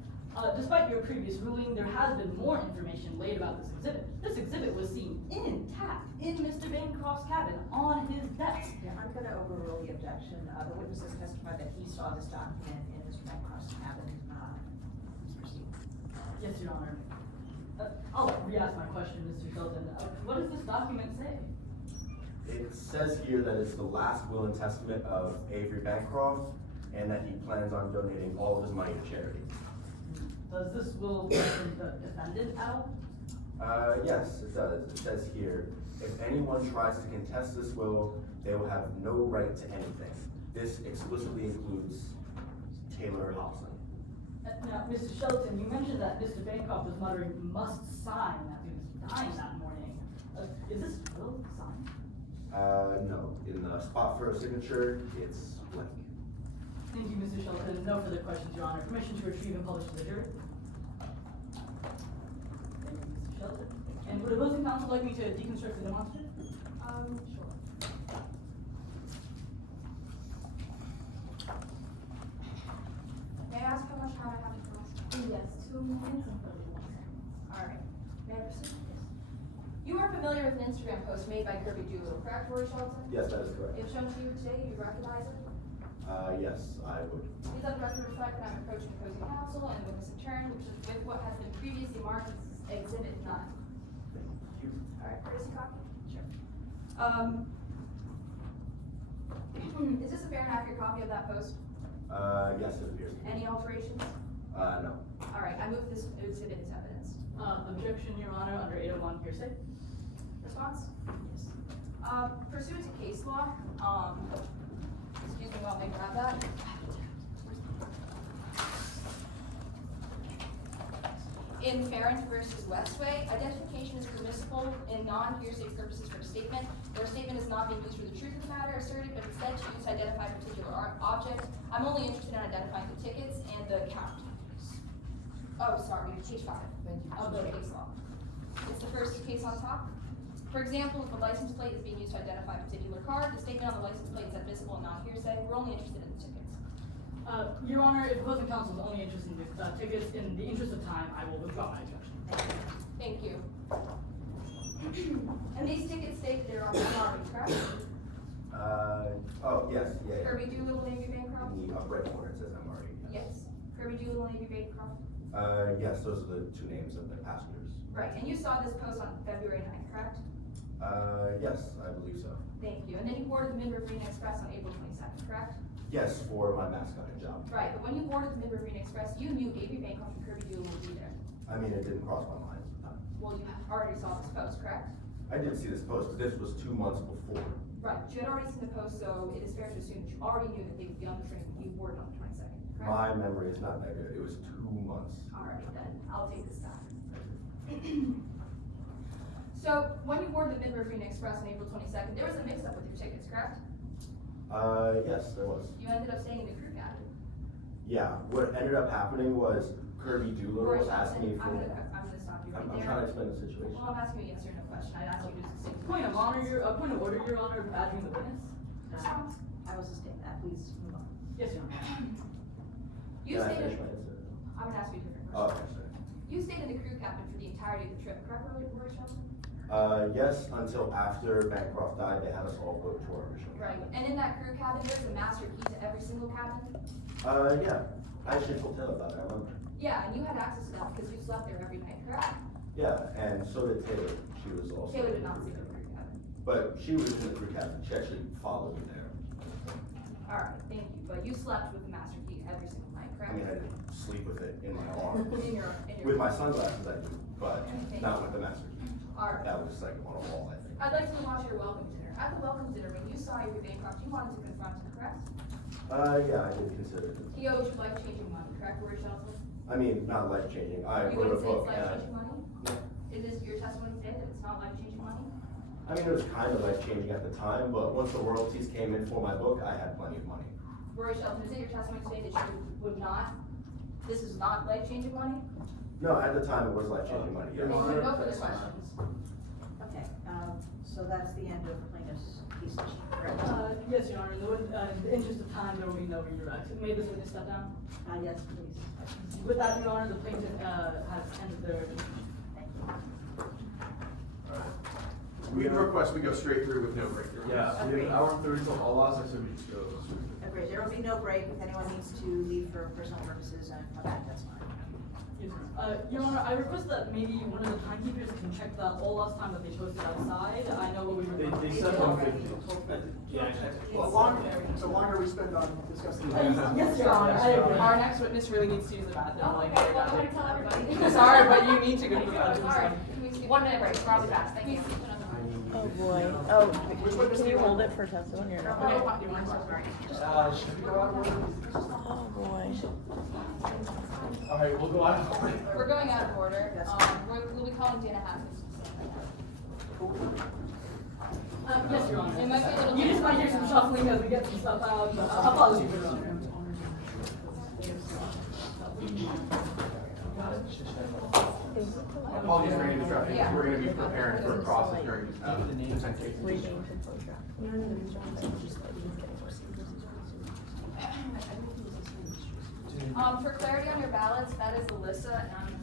Despite your previous ruling, there has been more information laid about this exhibit. This exhibit was seen intact in Mr. Bancroft's cabin on his desk. Yeah, I'm gonna overrule the objection. The witnesses testified that he saw this document in Mr. Bancroft's cabin. Please proceed. Yes, Your Honor. I'll re-ask my question, Mr. Shelton. What does this document say? It says here that it's the last will and testament of Avery Bancroft, and that he plans on donating all of his money to charity. Does this will mention the defendant at all? Yes, it does. It says here, if anyone tries to contest this will, they will have no right to anything. This explicitly includes Taylor Hobson. Now, Mr. Shelton, you mentioned that Mr. Bancroft was muttering "must sign" as he was dying that morning. Is this will signed? No. In the spot for a signature, it's blank. Thank you, Mr. Shelton. No further questions, Your Honor. Permission to retrieve and publish to the jury. Thank you, Mr. Shelton. And would opposing counsel like me to deconstruct the demonstrative? Sure. May I ask how much time I have to class? Yes, 2 minutes and 31 seconds. Alright. May I proceed? You are familiar with an Instagram post made by Kirby Doolittle, correct, Rory Shelton? Yes, that is correct. If shown to you today, you recognize it? Yes, I would. Please let the record reflect that I'm approaching opposing counsel and the witness in turn, which is with what has been previously marked as Exhibit 9. Alright, courtesy copy? Sure. Is this a fair and accurate copy of that post? Yes, it appears. Any alterations? No. All right, I move this exhibit as evidence. Objection, Your Honor, under 801 hearsay. Response? Pursuant to case law, excuse me while I grab that. In Farrant versus Westway, identification is permissible in non-hearsay purposes for a statement, where a statement is not being used for the truth of the matter asserted, but instead to use to identify a particular object. I'm only interested in identifying the tickets and the count. Oh, sorry, page 5 of the case law. It's the first case on top. For example, if a license plate is being used to identify a particular car, the statement on the license plate is admissible in non-hearsay. We're only interested in the tickets. Your Honor, if opposing counsel is only interested in the tickets, in the interest of time, I will withdraw my objection. Thank you. And these tickets state that they're on the Harvey, correct? Oh, yes, yeah. Kirby Doolittle, Navy Bancroft? In the upper right corner, it says MRE. Yes. Kirby Doolittle, Navy Bancroft? Yes, those are the 2 names of the passengers. Right, and you saw this post on February 9th, correct? Yes, I believe so. Thank you. And then you boarded the Mid-River Green Express on April 22nd, correct? Yes, for my mascotting job. Right, but when you boarded the Mid-River Green Express, you knew Avery Bancroft and Kirby Doolittle would be there. I mean, it didn't cross my mind at the time. Well, you already saw this post, correct? I did see this post, but this was 2 months before. Right, but you had already seen the post, so it is fair to assume that you already knew that they would be on the train when you boarded on the 22nd, correct? My memory is not that good. It was 2 months. Alright, then, I'll take this back. So, when you boarded the Mid-River Green Express on April 22nd, there was a mix-up with your tickets, correct? Yes, there was. You ended up staying in the crew cabin. Yeah, what ended up happening was Kirby Doolittle Roy was asking me Shelton, for. I'm gonna stop you right I'm there. trying to explain the situation. Well, I'm asking you a yes or no question. I'd ask you to just say. Point of order, Your Honor, badgering the witness. Response. I will sustain that, please move on. Yes, Your Honor. You Can I stayed finish in, my answer? I'm gonna ask you a different Oh, question. okay, sorry. You stayed in the crew cabin for the entirety of the trip, correct, Roy Shelton? Yes, until after Bancroft died, they had us all go to our original. Right, and in that crew cabin, there's a master key to every single cabin? Yeah, I actually told Taylor about it, I remember. Yeah, and you had access to that because you slept there every night, correct? Yeah, and so did Taylor. She was also. Taylor did not sleep in the crew cabin. But she was in the crew cabin. She actually followed me there. Alright, thank you, but you slept with the master key every single night, I correct? mean, I didn't sleep with it in my arms. In your. With my sunglasses, I do, but Okay. not with the master key. Alright. That was like on a wall, I think. I'd like to move on to your welcome dinner. At the welcome dinner, when you saw Avery Bancroft, you wanted to confront him, correct? Yeah, I did consider it. He owed you life-changing money, correct, Roy Shelton? I mean, not life changing. I You wrote a wouldn't say book it's and life-changing money? Is this your testimony today that it's not life-changing money? I mean, it was kind of life changing at the time, but once the royalties came in for my book, I had plenty of money. Roy Shelton, is it your testimony today that you would not, this is not life-changing money? No, at the time, it was life changing money, yes. Thank you, no further questions. Okay, so that's the end of plaintiff's case, correct? Yes, Your Honor, in the interest of time, there will be no redirect. May this witness step down? Yes, please. With that, Your Honor, the plaintiff, has ended their. Thank you. We have a request, we go straight through with no break. Your Honor. Yeah, we have an hour and 30 till all loss, I said we just go. Agreed, there will be no break, if anyone needs to leave for personal purposes and come back, that's fine. Yes, Your Honor, I request that maybe one of the timekeepers can check the all lost time that they posted outside. I know what we were. They said 150. Yeah, the longer we spend on discussing. Yes, Your Honor, I agree. Our next witness really needs to use the bathroom, like, Okay, very well, I'm badly. gonna tell everybody. Sorry, but you need to go to the bathroom. Alright, can we skip 1 minute break, probably fast, thank you. Oh boy. Oh, can you hold it for testimony or not? Okay, do you want to start? Should we go out of order? Oh boy. All right, we'll go out of order. We're going out of order. We'll be calling Dana Haskins. Yes, Your Honor. It might be a little. You just might hear some shuffling as we get some stuff out. Apologies, Your Honor. Apologies for any disruption, we're gonna be preparing for a process during, defense case. Reading to photograph. For clarity on your ballots, that is Alyssa, and I'm